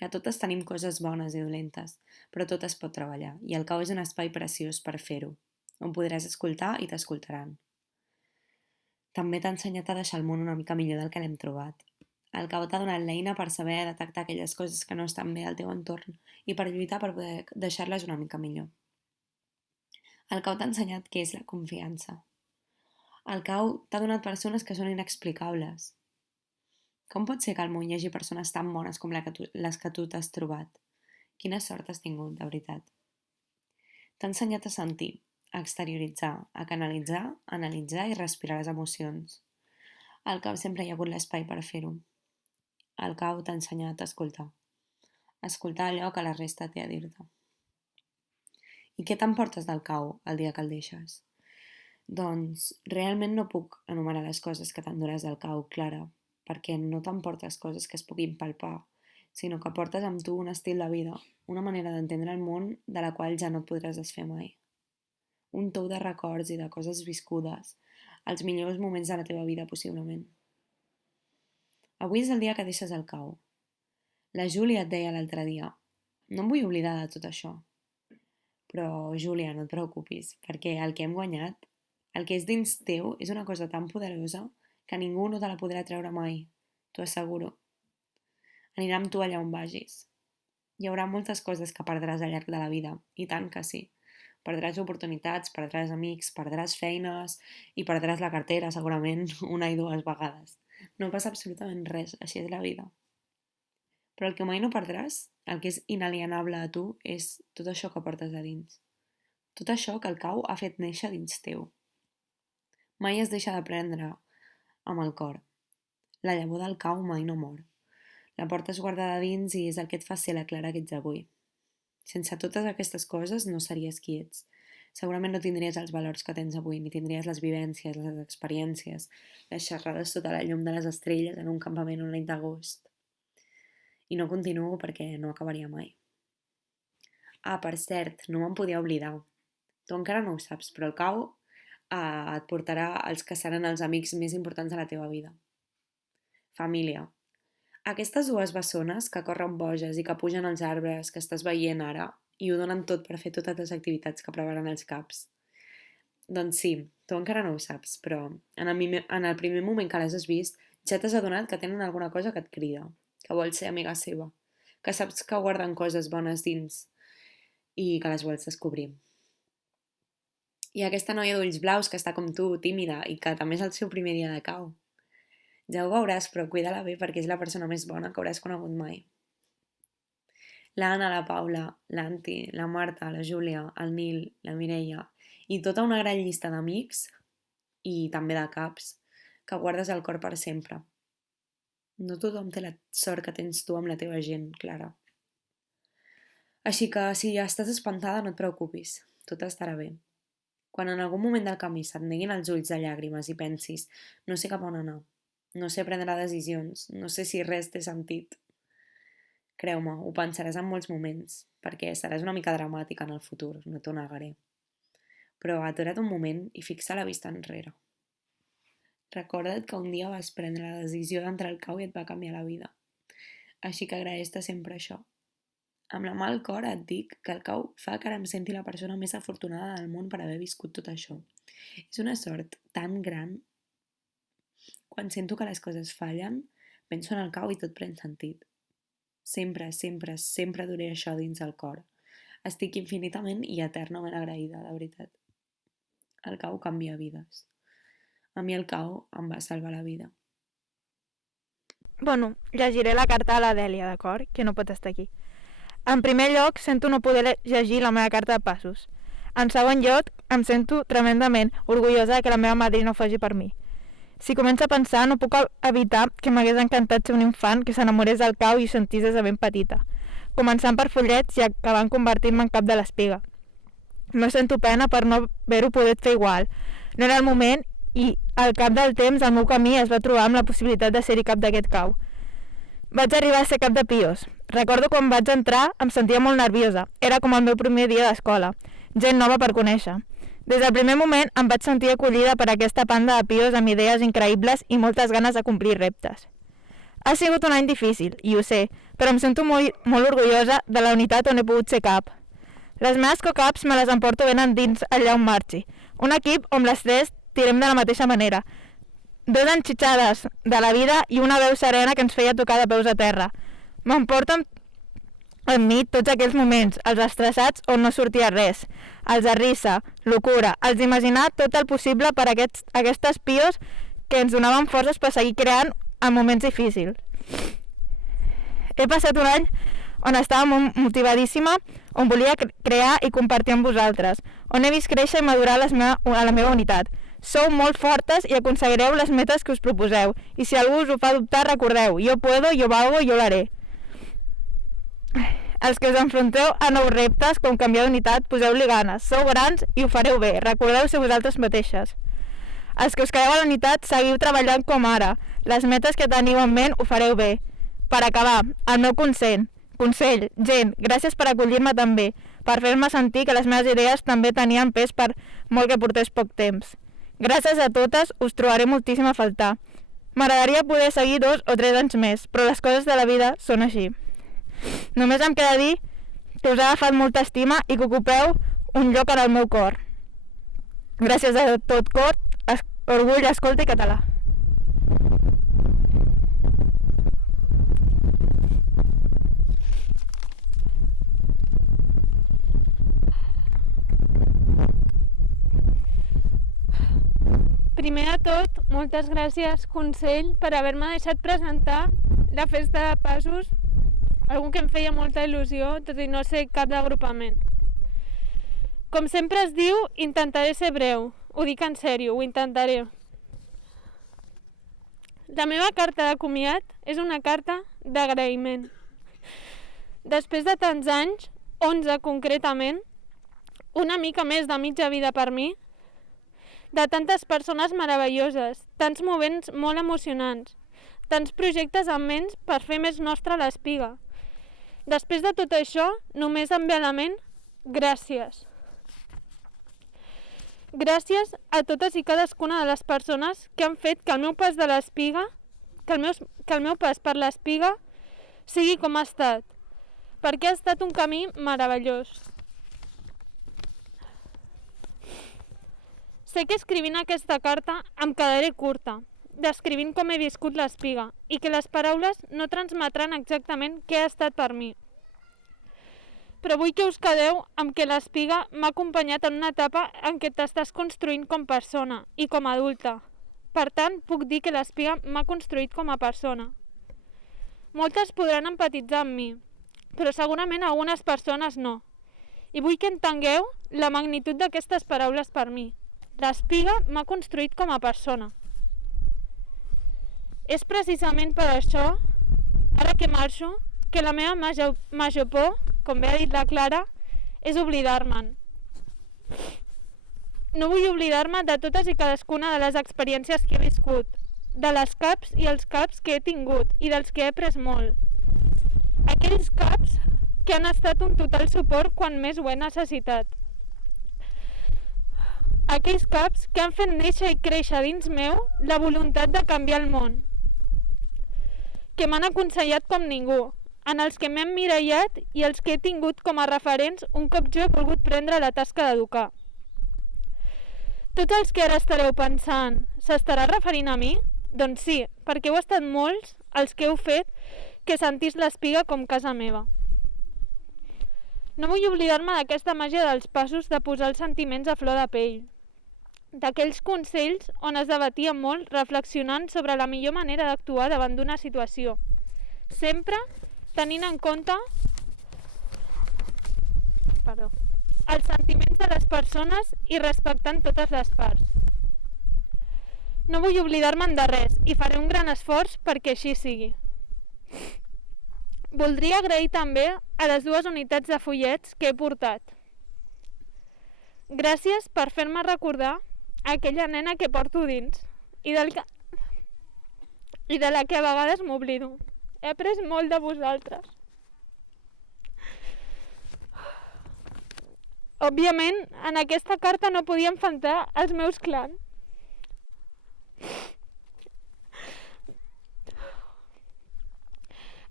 Que totes tenim coses bones i dolentes, però tot es pot treballar, i el cau és un espai preciós per fer-ho, on podràs escoltar i t'escoltaran. També t'ha ensenyat a deixar el món una mica millor del que l'hem trobat. El cau t'ha donat l'eina per saber detectar aquelles coses que no estan bé al teu entorn i per lluitar per poder deixar-les una mica millor. El cau t'ha ensenyat què és la confiança. El cau t'ha donat persones que són inexplicables. Com pot ser que al món hi hagi persones tan bones com les que tu t'has trobat? Quina sort has tingut, de veritat. T'ha ensenyat a sentir, a exterioritzar, a canalitzar, a analitzar i respirar les emocions. Al cau sempre hi ha hagut l'espai per fer-ho. El cau t'ha ensenyat a escoltar. Escoltar allò que la resta té a dir-te. I què t'emportes del cau el dia que el deixes? Doncs realment no puc enumerar les coses que t'enduràs del cau, Clara, perquè no t'emportes coses que es puguin palpar, sinó que portes amb tu un estil de vida, una manera d'entendre el món de la qual ja no et podràs desfer mai. Un tou de records i de coses viscudes, els millors moments de la teva vida, possiblement. Avui és el dia que deixes el cau. La Júlia et deia l'altre dia, no em vull oblidar de tot això. Però, Júlia, no et preocupis, perquè el que hem guanyat, el que és dins teu, és una cosa tan poderosa que ningú no te la podrà treure mai, t'ho asseguro. Anirà amb tu allà on vagis. Hi haurà moltes coses que perdràs al llarg de la vida, i tant que sí. Perdràs oportunitats, perdràs amics, perdràs feines i perdràs la cartera, segurament, una i dues vegades. No passa absolutament res, així és la vida. Però el que mai no perdràs, el que és inalienable a tu, és tot això que portes a dins. Tot això que el cau ha fet néixer dins teu. Mai es deixa d'aprendre amb el cor. La llavor del cau mai no mor. La portes guardada dins i és el que et fa ser la Clara que ets avui. Sense totes aquestes coses no series qui ets. Segurament no tindries els valors que tens avui, ni tindries les vivències, les experiències, les xerrades sota la llum de les estrelles en un campament una nit d'agost. I no continuo perquè no acabaria mai. Ah, per cert, no me'n podia oblidar. Tu encara no ho saps, però el cau et portarà els que seran els amics més importants de la teva vida. Família. Aquestes dues bessones que corren boges i que pugen als arbres que estàs veient ara i ho donen tot per fer totes les activitats que preparen els caps. Doncs sí, tu encara no ho saps, però en el primer moment que les has vist ja t'has adonat que tenen alguna cosa que et crida, que vols ser amiga seva, que saps que guarden coses bones dins i que les vols descobrir. I aquesta noia d'ulls blaus que està com tu, tímida, i que també és el seu primer dia de cau. Ja ho veuràs, però cuida-la bé perquè és la persona més bona que hauràs conegut mai. L'Anna, la Paula, l'Anti, la Marta, la Júlia, el Nil, la Mireia i tota una gran llista d'amics i també de caps que guardes al cor per sempre. No tothom té la sort que tens tu amb la teva gent, Clara. Així que si ja estàs espantada no et preocupis, tot estarà bé. Quan en algun moment del camí se't neguin els ulls de llàgrimes i pensis no sé cap on anar, no sé prendre decisions, no sé si res té sentit. Creu-me, ho pensaràs en molts moments, perquè seràs una mica dramàtica en el futur, no t'ho negaré. Però atura't un moment i fixa la vista enrere. Recorda't que un dia vas prendre la decisió d'entrar al cau i et va canviar la vida. Així que agraeix-te sempre això. Amb la mà al cor et dic que el cau fa que ara em senti la persona més afortunada del món per haver viscut tot això. És una sort tan gran. Quan sento que les coses fallen, penso en el cau i tot pren sentit. Sempre, sempre, sempre duré això dins el cor. Estic infinitament i eternament agraïda, de veritat. El cau canvia vides. A mi el cau em va salvar la vida. Bueno, llegiré la carta a la Dèlia, d'acord? Que no pot estar aquí. En primer lloc, sento no poder llegir la meva carta de passos. En segon lloc, em sento tremendament orgullosa que la meva madrina ho faci per mi. Si començo a pensar, no puc evitar que m'hagués encantat ser un infant que s'enamorés del cau i ho sentís des de ben petita, començant per follets i acabant convertint-me en cap de l'espiga. No sento pena per no haver-ho pogut fer igual. No era el moment i al cap del temps el meu camí es va trobar amb la possibilitat de ser-hi cap d'aquest cau. Vaig arribar a ser cap de pios. Recordo quan vaig entrar em sentia molt nerviosa. Era com el meu primer dia d'escola. gent nova per conèixer. Des del primer moment em vaig sentir acollida per aquesta panda de pios amb idees increïbles i moltes ganes de complir reptes. Ha sigut un any difícil, i ho sé, però em sento molt orgullosa de la unitat on he pogut ser cap. Les meves co-caps me les emporto ben endins allà on marxi. Un equip on les tres tirem de la mateixa manera. 2 enxitxades de la vida i una veu serena que ens feia tocar de peus a terra. M'emporto amb mi tots aquells moments, els estressats on no sortia res, els de risa, locura, els d'imaginar tot el possible per aquestes pios que ens donaven forces per seguir creant en moments difícils. He passat un any on estava molt motivadíssima, on volia crear i compartir amb vosaltres, on he vist créixer i madurar la meva unitat. Sou molt fortes i aconseguireu les metes que us proposeu, i si algú us ho fa dubtar, recordeu, yo puedo, yo valgo, yo lo haré. Els que us enfronteu a nous reptes, com canviar d'unitat, poseu-li ganes, sou grans i ho fareu bé, recordeu ser vosaltres mateixes. Els que us quedeu a la unitat, seguiu treballant com ara, les metes que teniu en ment ho fareu bé. Per acabar, el meu consell, gent, gràcies per acollir-me també, per fer-me sentir que les meves idees també tenien pes per molt que portés poc temps. Gràcies a totes, us trobaré moltíssim a faltar. M'agradaria poder seguir 2 o 3 anys més, però les coses de la vida són així. Només em queda dir que us ha agafat molta estima i que ocupeu un lloc en el meu cor. Gràcies a tot cor, orgull, escolta i català. Primer de tot, moltes gràcies, Consell, per haver-me deixat presentar la festa de passos, algú que em feia molta il·lusió, tot i no ser cap d'agrupament. Com sempre es diu, intentaré ser breu, ho dic en sèrio, ho intentaré. La meva carta de comiat és una carta d'agraïment. Després de tants anys, 11 concretament, una mica més de mitja vida per mi, de tantes persones meravelloses, tants moments molt emocionants, tants projectes en ment per fer més nostra l'Espiga. Després de tot això, només em ve a la ment gràcies. Gràcies a totes i cadascuna de les persones que han fet que el meu pas de l'Espiga, que el meu pas per l'Espiga sigui com ha estat, perquè ha estat un camí meravellós. Sé que escrivint aquesta carta em quedaré curta, descrivint com he viscut l'Espiga, i que les paraules no transmetran exactament què ha estat per mi. Però vull que us quedeu amb que l'Espiga m'ha acompanyat en una etapa en què t'estàs construint com persona i com a adulta. Per tant, puc dir que l'Espiga m'ha construït com a persona. Moltes podran empatitzar amb mi, però segurament algunes persones no. I vull que entengueu la magnitud d'aquestes paraules per mi. L'Espiga m'ha construït com a persona. És precisament per això, ara que marxo, que la meva major por, com bé ha dit la Clara, és oblidar-me'n. No vull oblidar-me de totes i cadascuna de les experiències que he viscut, de les caps i els caps que he tingut i dels que he après molt. Aquells caps que han estat un total suport quan més ho he necessitat. Aquells caps que han fet néixer i créixer dins meu la voluntat de canviar el món, que m'han aconsellat com ningú, en els que m'he emmirallat i els que he tingut com a referents un cop jo he volgut prendre la tasca d'educar. Tots els que ara estareu pensant, s'estarà referint a mi? Doncs sí, perquè heu estat molts els que heu fet que sentís l'Espiga com casa meva. No vull oblidar-me d'aquesta màgia dels passos de posar els sentiments a flor de pell, d'aquells consells on es debatia molt reflexionant sobre la millor manera d'actuar davant d'una situació, sempre tenint en compte els sentiments de les persones i respectant totes les parts. No vull oblidar-me'n de res i faré un gran esforç perquè així sigui. Voldria agrair també a les 2 unitats de fullets que he portat. Gràcies per fer-me recordar aquella nena que porto dins i de la que a vegades m'oblido. He après molt de vosaltres. Òbviament, en aquesta carta no podien faltar els meus clans.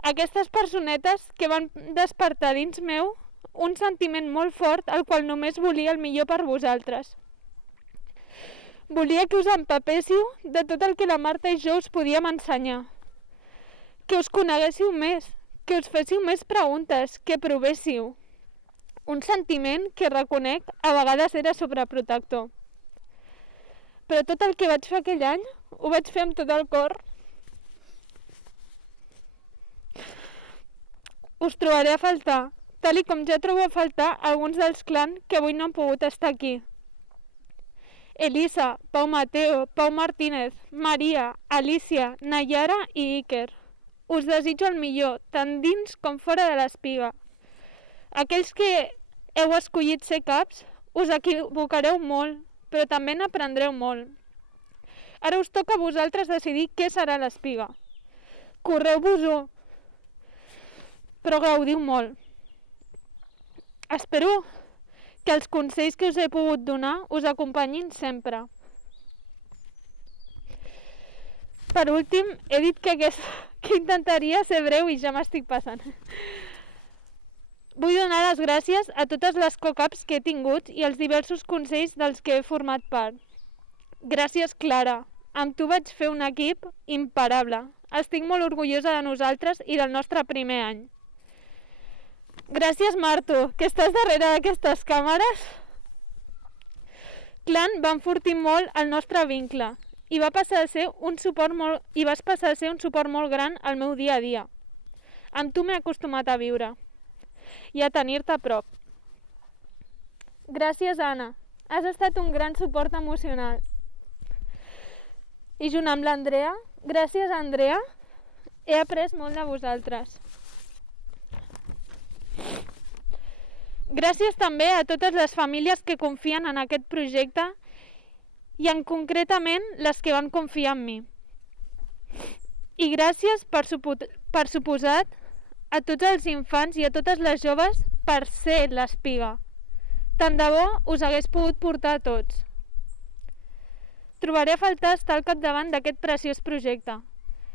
Aquestes personetes que van despertar dins meu un sentiment molt fort al qual només volia el millor per vosaltres. Volia que us empapéssiu de tot el que la Marta i jo us podíem ensenyar. Que us coneguéssiu més, que us féssiu més preguntes, que provéssiu. Un sentiment que reconec a vegades era sobreprotector. Però tot el que vaig fer aquell any ho vaig fer amb tot el cor. Us trobaré a faltar, tal i com ja trobo a faltar alguns dels clans que avui no han pogut estar aquí. Elisa, Pau Mateo, Pau Martínez, Maria, Alicia, Nayara i Iker. Us desitjo el millor, tant dins com fora de l'Espiga. Aquells que heu escollit ser caps, us equivocareu molt, però també n'aprendreu molt. Ara us toca a vosaltres decidir què serà l'Espiga. Correu-vos-ho, però gaudiu molt. Espero que els consells que us he pogut donar us acompanyin sempre. Per últim, he dit que intentaria ser breu i ja m'estic passant. Vull donar les gràcies a totes les co-caps que he tingut i als diversos consells dels que he format part. Gràcies, Clara. Amb tu vaig fer un equip imparable. Estic molt orgullosa de nosaltres i del nostre primer any. Gràcies, Marto, que estàs darrere d'aquestes càmeres. Clan va enfortir molt el nostre vincle i vas passar a ser un suport molt gran al meu dia a dia. Amb tu m'he acostumat a viure i a tenir-te a prop. Gràcies, Anna. Has estat un gran suport emocional. I junt amb l'Andrea, gràcies, Andrea, he après molt de vosaltres. Gràcies també a totes les famílies que confien en aquest projecte i en concretament les que van confiar en mi. I gràcies, per suposat, a tots els infants i a totes les joves per ser l'Espiga. Tant de bo us hagués pogut portar a tots. Trobaré a faltar estar al capdavant d'aquest preciós projecte,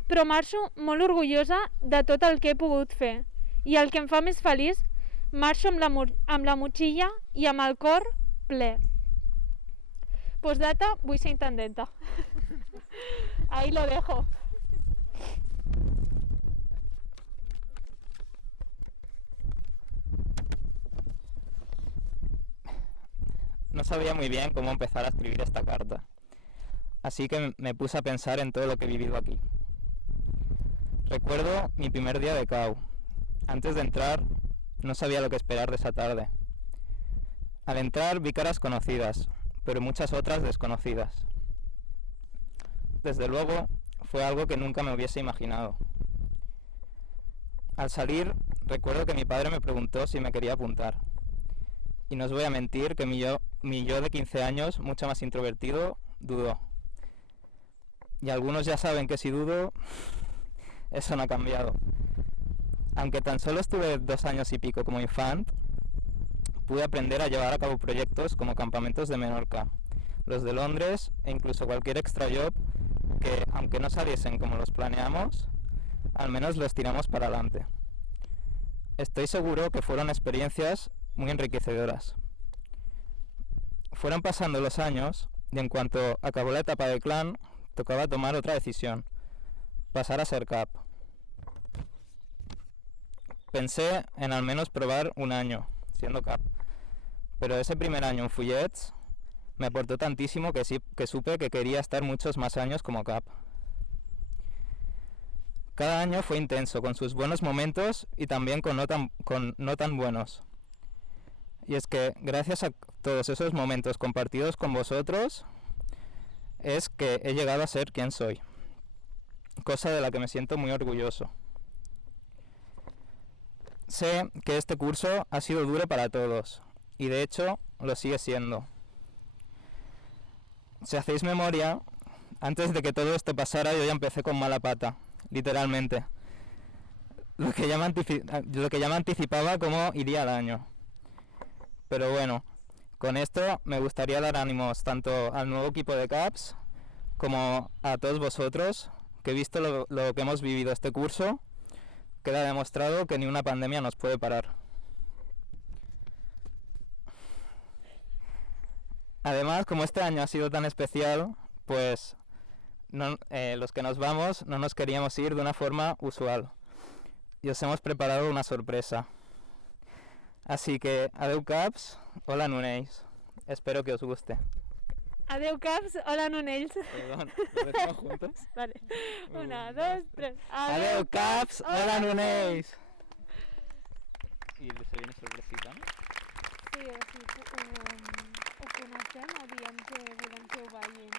però marxo molt orgullosa de tot el que he pogut fer i el que em fa més feliç, marxo amb la motxilla i amb el cor ple. Postdata, vull ser intendenta. Ahí lo dejo. No sabía muy bien cómo empezar a escribir esta carta, así que me puse a pensar en todo lo que he vivido aquí. Recuerdo mi primer día de CAU. Antes de entrar, no sabía lo que esperar de esa tarde. Al entrar vi caras conocidas, pero muchas otras desconocidas. Desde luego, fue algo que nunca me hubiese imaginado. Al salir, recuerdo que mi padre me preguntó si me quería apuntar. Y no os voy a mentir que mi yo de 15 años, mucho más introvertido, dudó. Y algunos ya saben que si dudo, eso no ha cambiado. Aunque tan solo estuve 2 años y pico como infant, pude aprender a llevar a cabo proyectos como campamentos de Menorca, los de Londres e incluso cualquier extra job que, aunque no saliesen como los planeamos, al menos los tiramos para adelante. Estoy seguro que fueron experiencias muy enriquecedoras. Fueron pasando los años y en cuanto acabó la etapa de clan, tocaba tomar otra decisión, pasar a ser cap. Pensé en al menos probar un año siendo cap, pero ese primer año en Fullets me aportó tantísimo que supe que quería estar muchos más años como cap. Cada año fue intenso, con sus buenos momentos y también con no tan buenos. Y es que gracias a todos esos momentos compartidos con vosotros es que he llegado a ser quien soy, cosa de la que me siento muy orgulloso. Sé que este curso ha sido duro para todos, y de hecho lo sigue siendo. Si hacéis memoria, antes de que todo esto pasara yo ya empecé con mala pata, literalmente. Lo que ya me anticipaba cómo iría el año. Pero bueno, Con esto me gustaría dar ánimos tanto al nuevo equipo de CAPS como a todos vosotros, que visto lo que hemos vivido este curso, queda demostrado que ni una pandemia nos puede parar. Además, como este año ha sido tan especial, pues los que nos vamos no nos queríamos ir de una forma usual y os hemos preparado una sorpresa. Así que, adeu Caps, hola Nunells, espero que os guste. Adeu Caps, hola Nunells. Perdón, ¿lo decimos juntos? Vale, 1, 2, 3. Adeu Caps, hola Nunells. I se viene sorpresita, no? Sí, ho coneixem o diem que volem que ho ballin?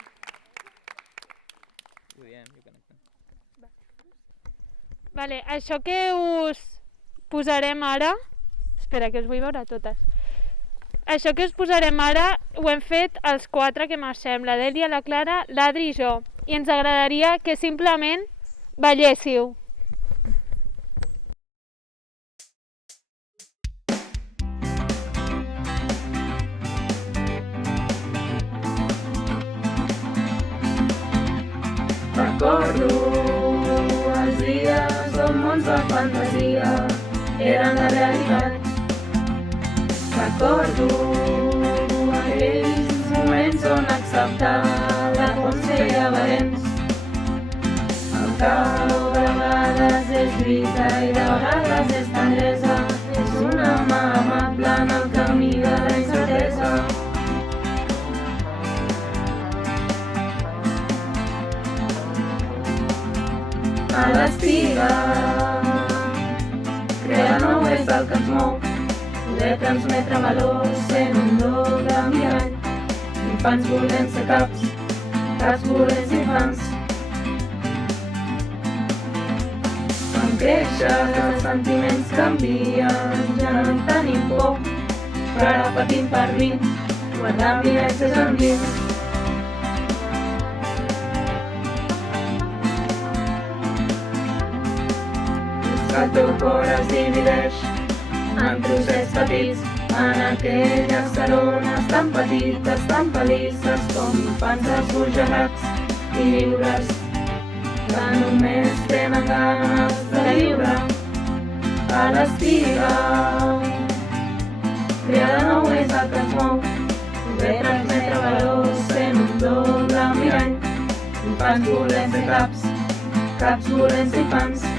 Ho diem, ho connectem. Vale, això que us posarem ara... Espera, que us vull veure totes. Això que us posarem ara ho hem fet els 4 que marxem, la Dèlia, la Clara, l'Adri i jo. I ens agradaria que simplement balléssiu. Recordo els dies on mons de fantasia eren la realitat. Recordo aquells moments on acceptar la com feia valents. El cau de vegades és lluita i de vegades és tendresa. És una mà amable en el camí de la incertesa. A l'espiga, crear nou és el que ens mou, poder transmetre valors sent un doble mirall. Infants volent ser caps, caps volent ser infants. Quan creixes els sentiments canvien, ja no en tenim por, però ara patim per dins, guardant vivències en dins. El teu cor es divideix en trossets petits, en aquelles carones tan petites, tan felices, com infants esbojarrats i lliures, que només tenen ganes de viure. A l'espiga, crear de nou és el que ens mou, poder transmetre valors sent un doble mirall. Infants volent ser caps, caps volent ser infants.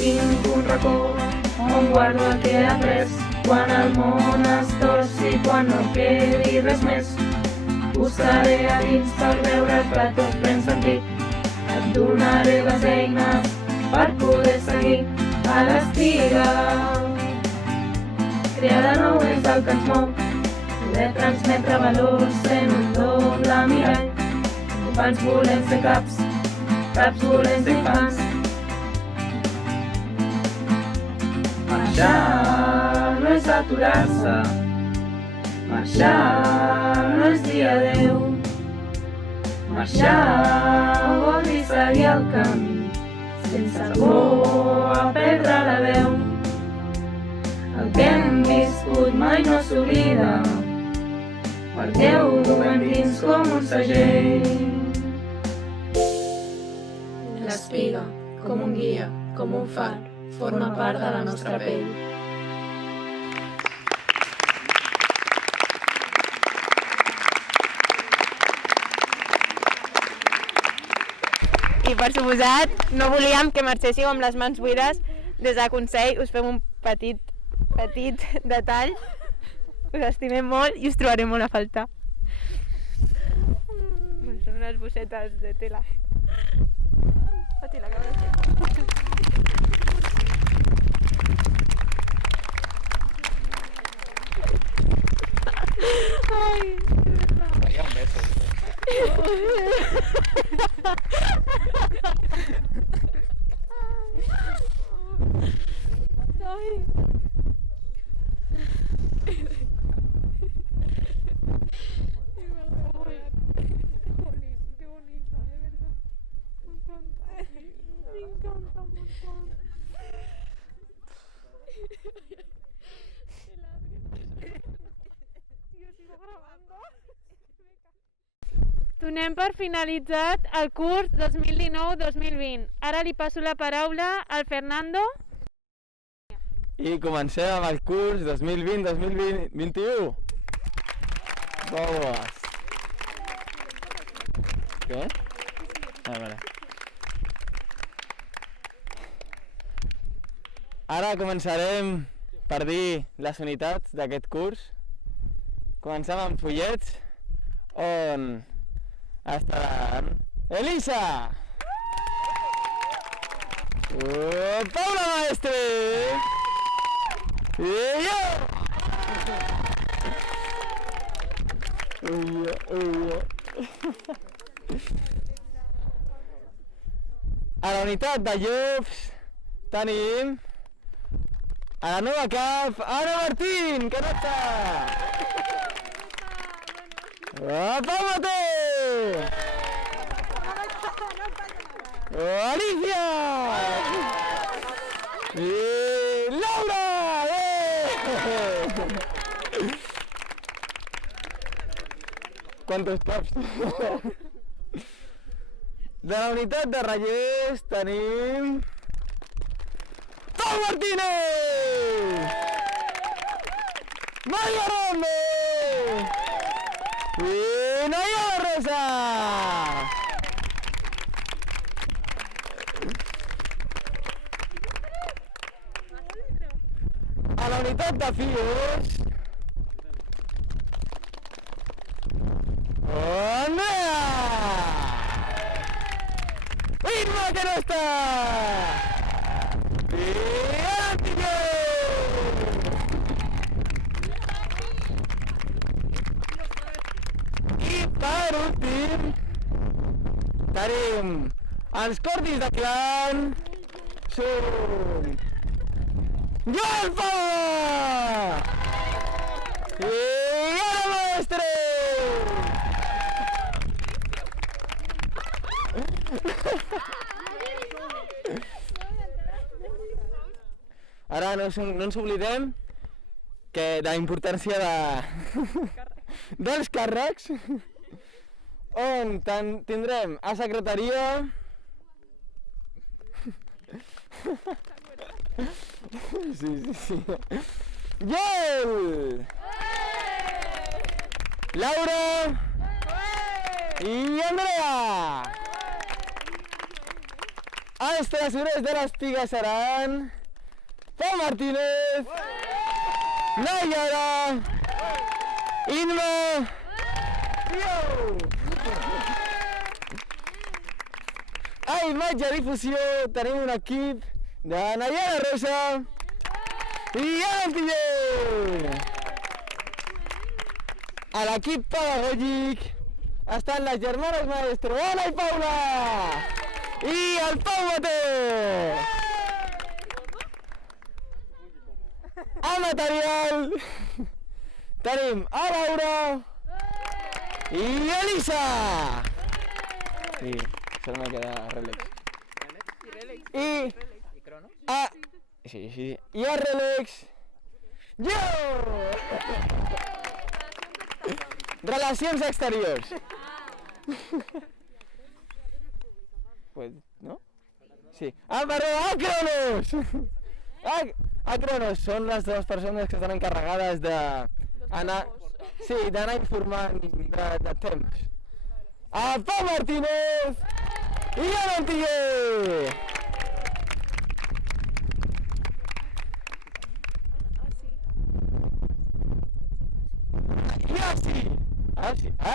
Tinc un racó on guardo el que he après, quan el món es torci, quan no quedi res més. Buscaré a dins per veure que tot pren sentit. Et donaré les eines per poder seguir a l'espiga. Crear de nou és el que ens mou, poder transmetre valors sent un doble mirall. Infants volent ser caps, caps volent ser infants. Marxar no és aturar-se, marxar no és dir adeu. Marxar vol dir seguir el camí, sense por a perdre la veu. El que hem viscut mai no s'oblida, perquè ho duem dins com un segell. L'espiga, com un guia, com un far, forma part de la nostra pell. I per suposat, no volíem que marxéssiu amb les mans buides. Des de Consell us fem un petit detall. Us estimem molt i us trobarem molt a faltar. Són unes bossetes de tela. Foti la cabra. Ay. Daría un beso. Ay. Qué bonito, de verdad. Me encanta. Me encanta un montón. Donem per finalitzat el curs 2019-2020. Ara li passo la paraula al Fernando. I comencem amb el curs 2020-2021. Vamos. Què? Vale. Ara començarem per dir les unitats d'aquest curs. Comencem amb fullets, on estaran Elisa, Paula Maestre i jo. A la unitat de llops tenim a la nova cap, Ana Martín, que no està! ¡Apámate! ¡Alicia! ¡Y Laura! ¿Cuántos caps? De la unitat de Rallers tenim Pau Martínez! Maria Ronde! I Noia Rosa! A la unitat de fios Andrea! Irma, que no està! I Antilló! I per últim tenim els cordis de clan són Joan Pau i Ana Maestre! Ara no ens oblidem que de la importància dels càrrecs, on tindrem a secretaria sí. Joel, Laura i Andrea. Els tresorers de l'Espiga seran Pau Martínez, Nayara, Inma i jo. A imatge i difusió tenim un equip de Nayara Rosa i Antilló. A l'equip pedagògic estan les germanes Maestro, Ana i Paula, i el Pau Mateu. A material tenim a Laura i Elisa. Sí, això no me queda Relex. I Crono. Sí. I a Relex jo! Relacions exteriors. Pues, ¿no? Sí. Ah, perdó, a Cronos! A Cronos són les dues persones que estan encarregades d'anar informant de temps. A Pau Martínez i a Antilló!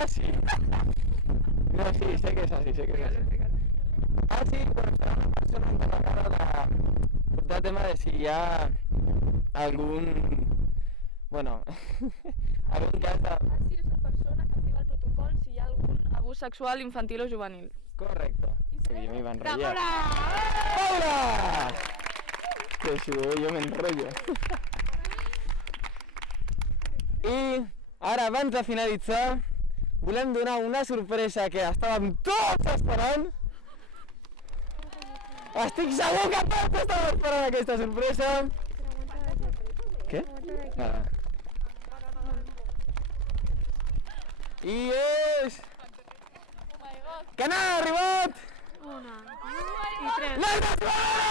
Sí. No, sí, sé que és així. Sí, però serà una persona encarregada de portar el tema de si hi ha algun cas de... Sí, és la persona que activa el protocol si hi ha algun abús sexual infantil o juvenil. Correcte. Jo m'hi va enrotllar. Paula! Que si jo m'enrotllo. I ara, abans de finalitzar, volem donar una sorpresa que estàvem tots esperant. Estic segur que tots estàvem esperant aquesta sorpresa. Què? I és... Que n'han arribat? Una, dues i tres. Les dessuadores!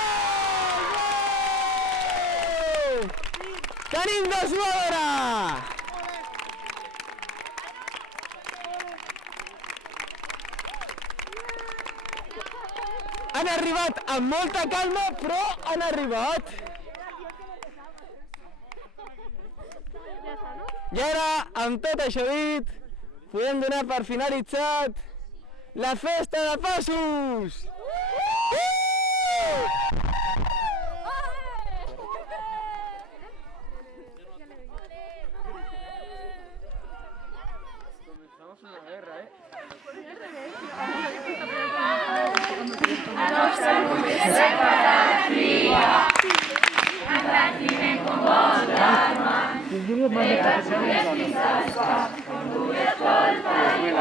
Tenim dessuadora! Han arribat amb molta calma, però han arribat. I ara, amb tot això dit, podem donar per finalitzat la festa de passos! Comenzamos una guerra, El nostre grup és separat, cria, en retiment com vols d'arma, i les fulles fins als caps, com dues colpes,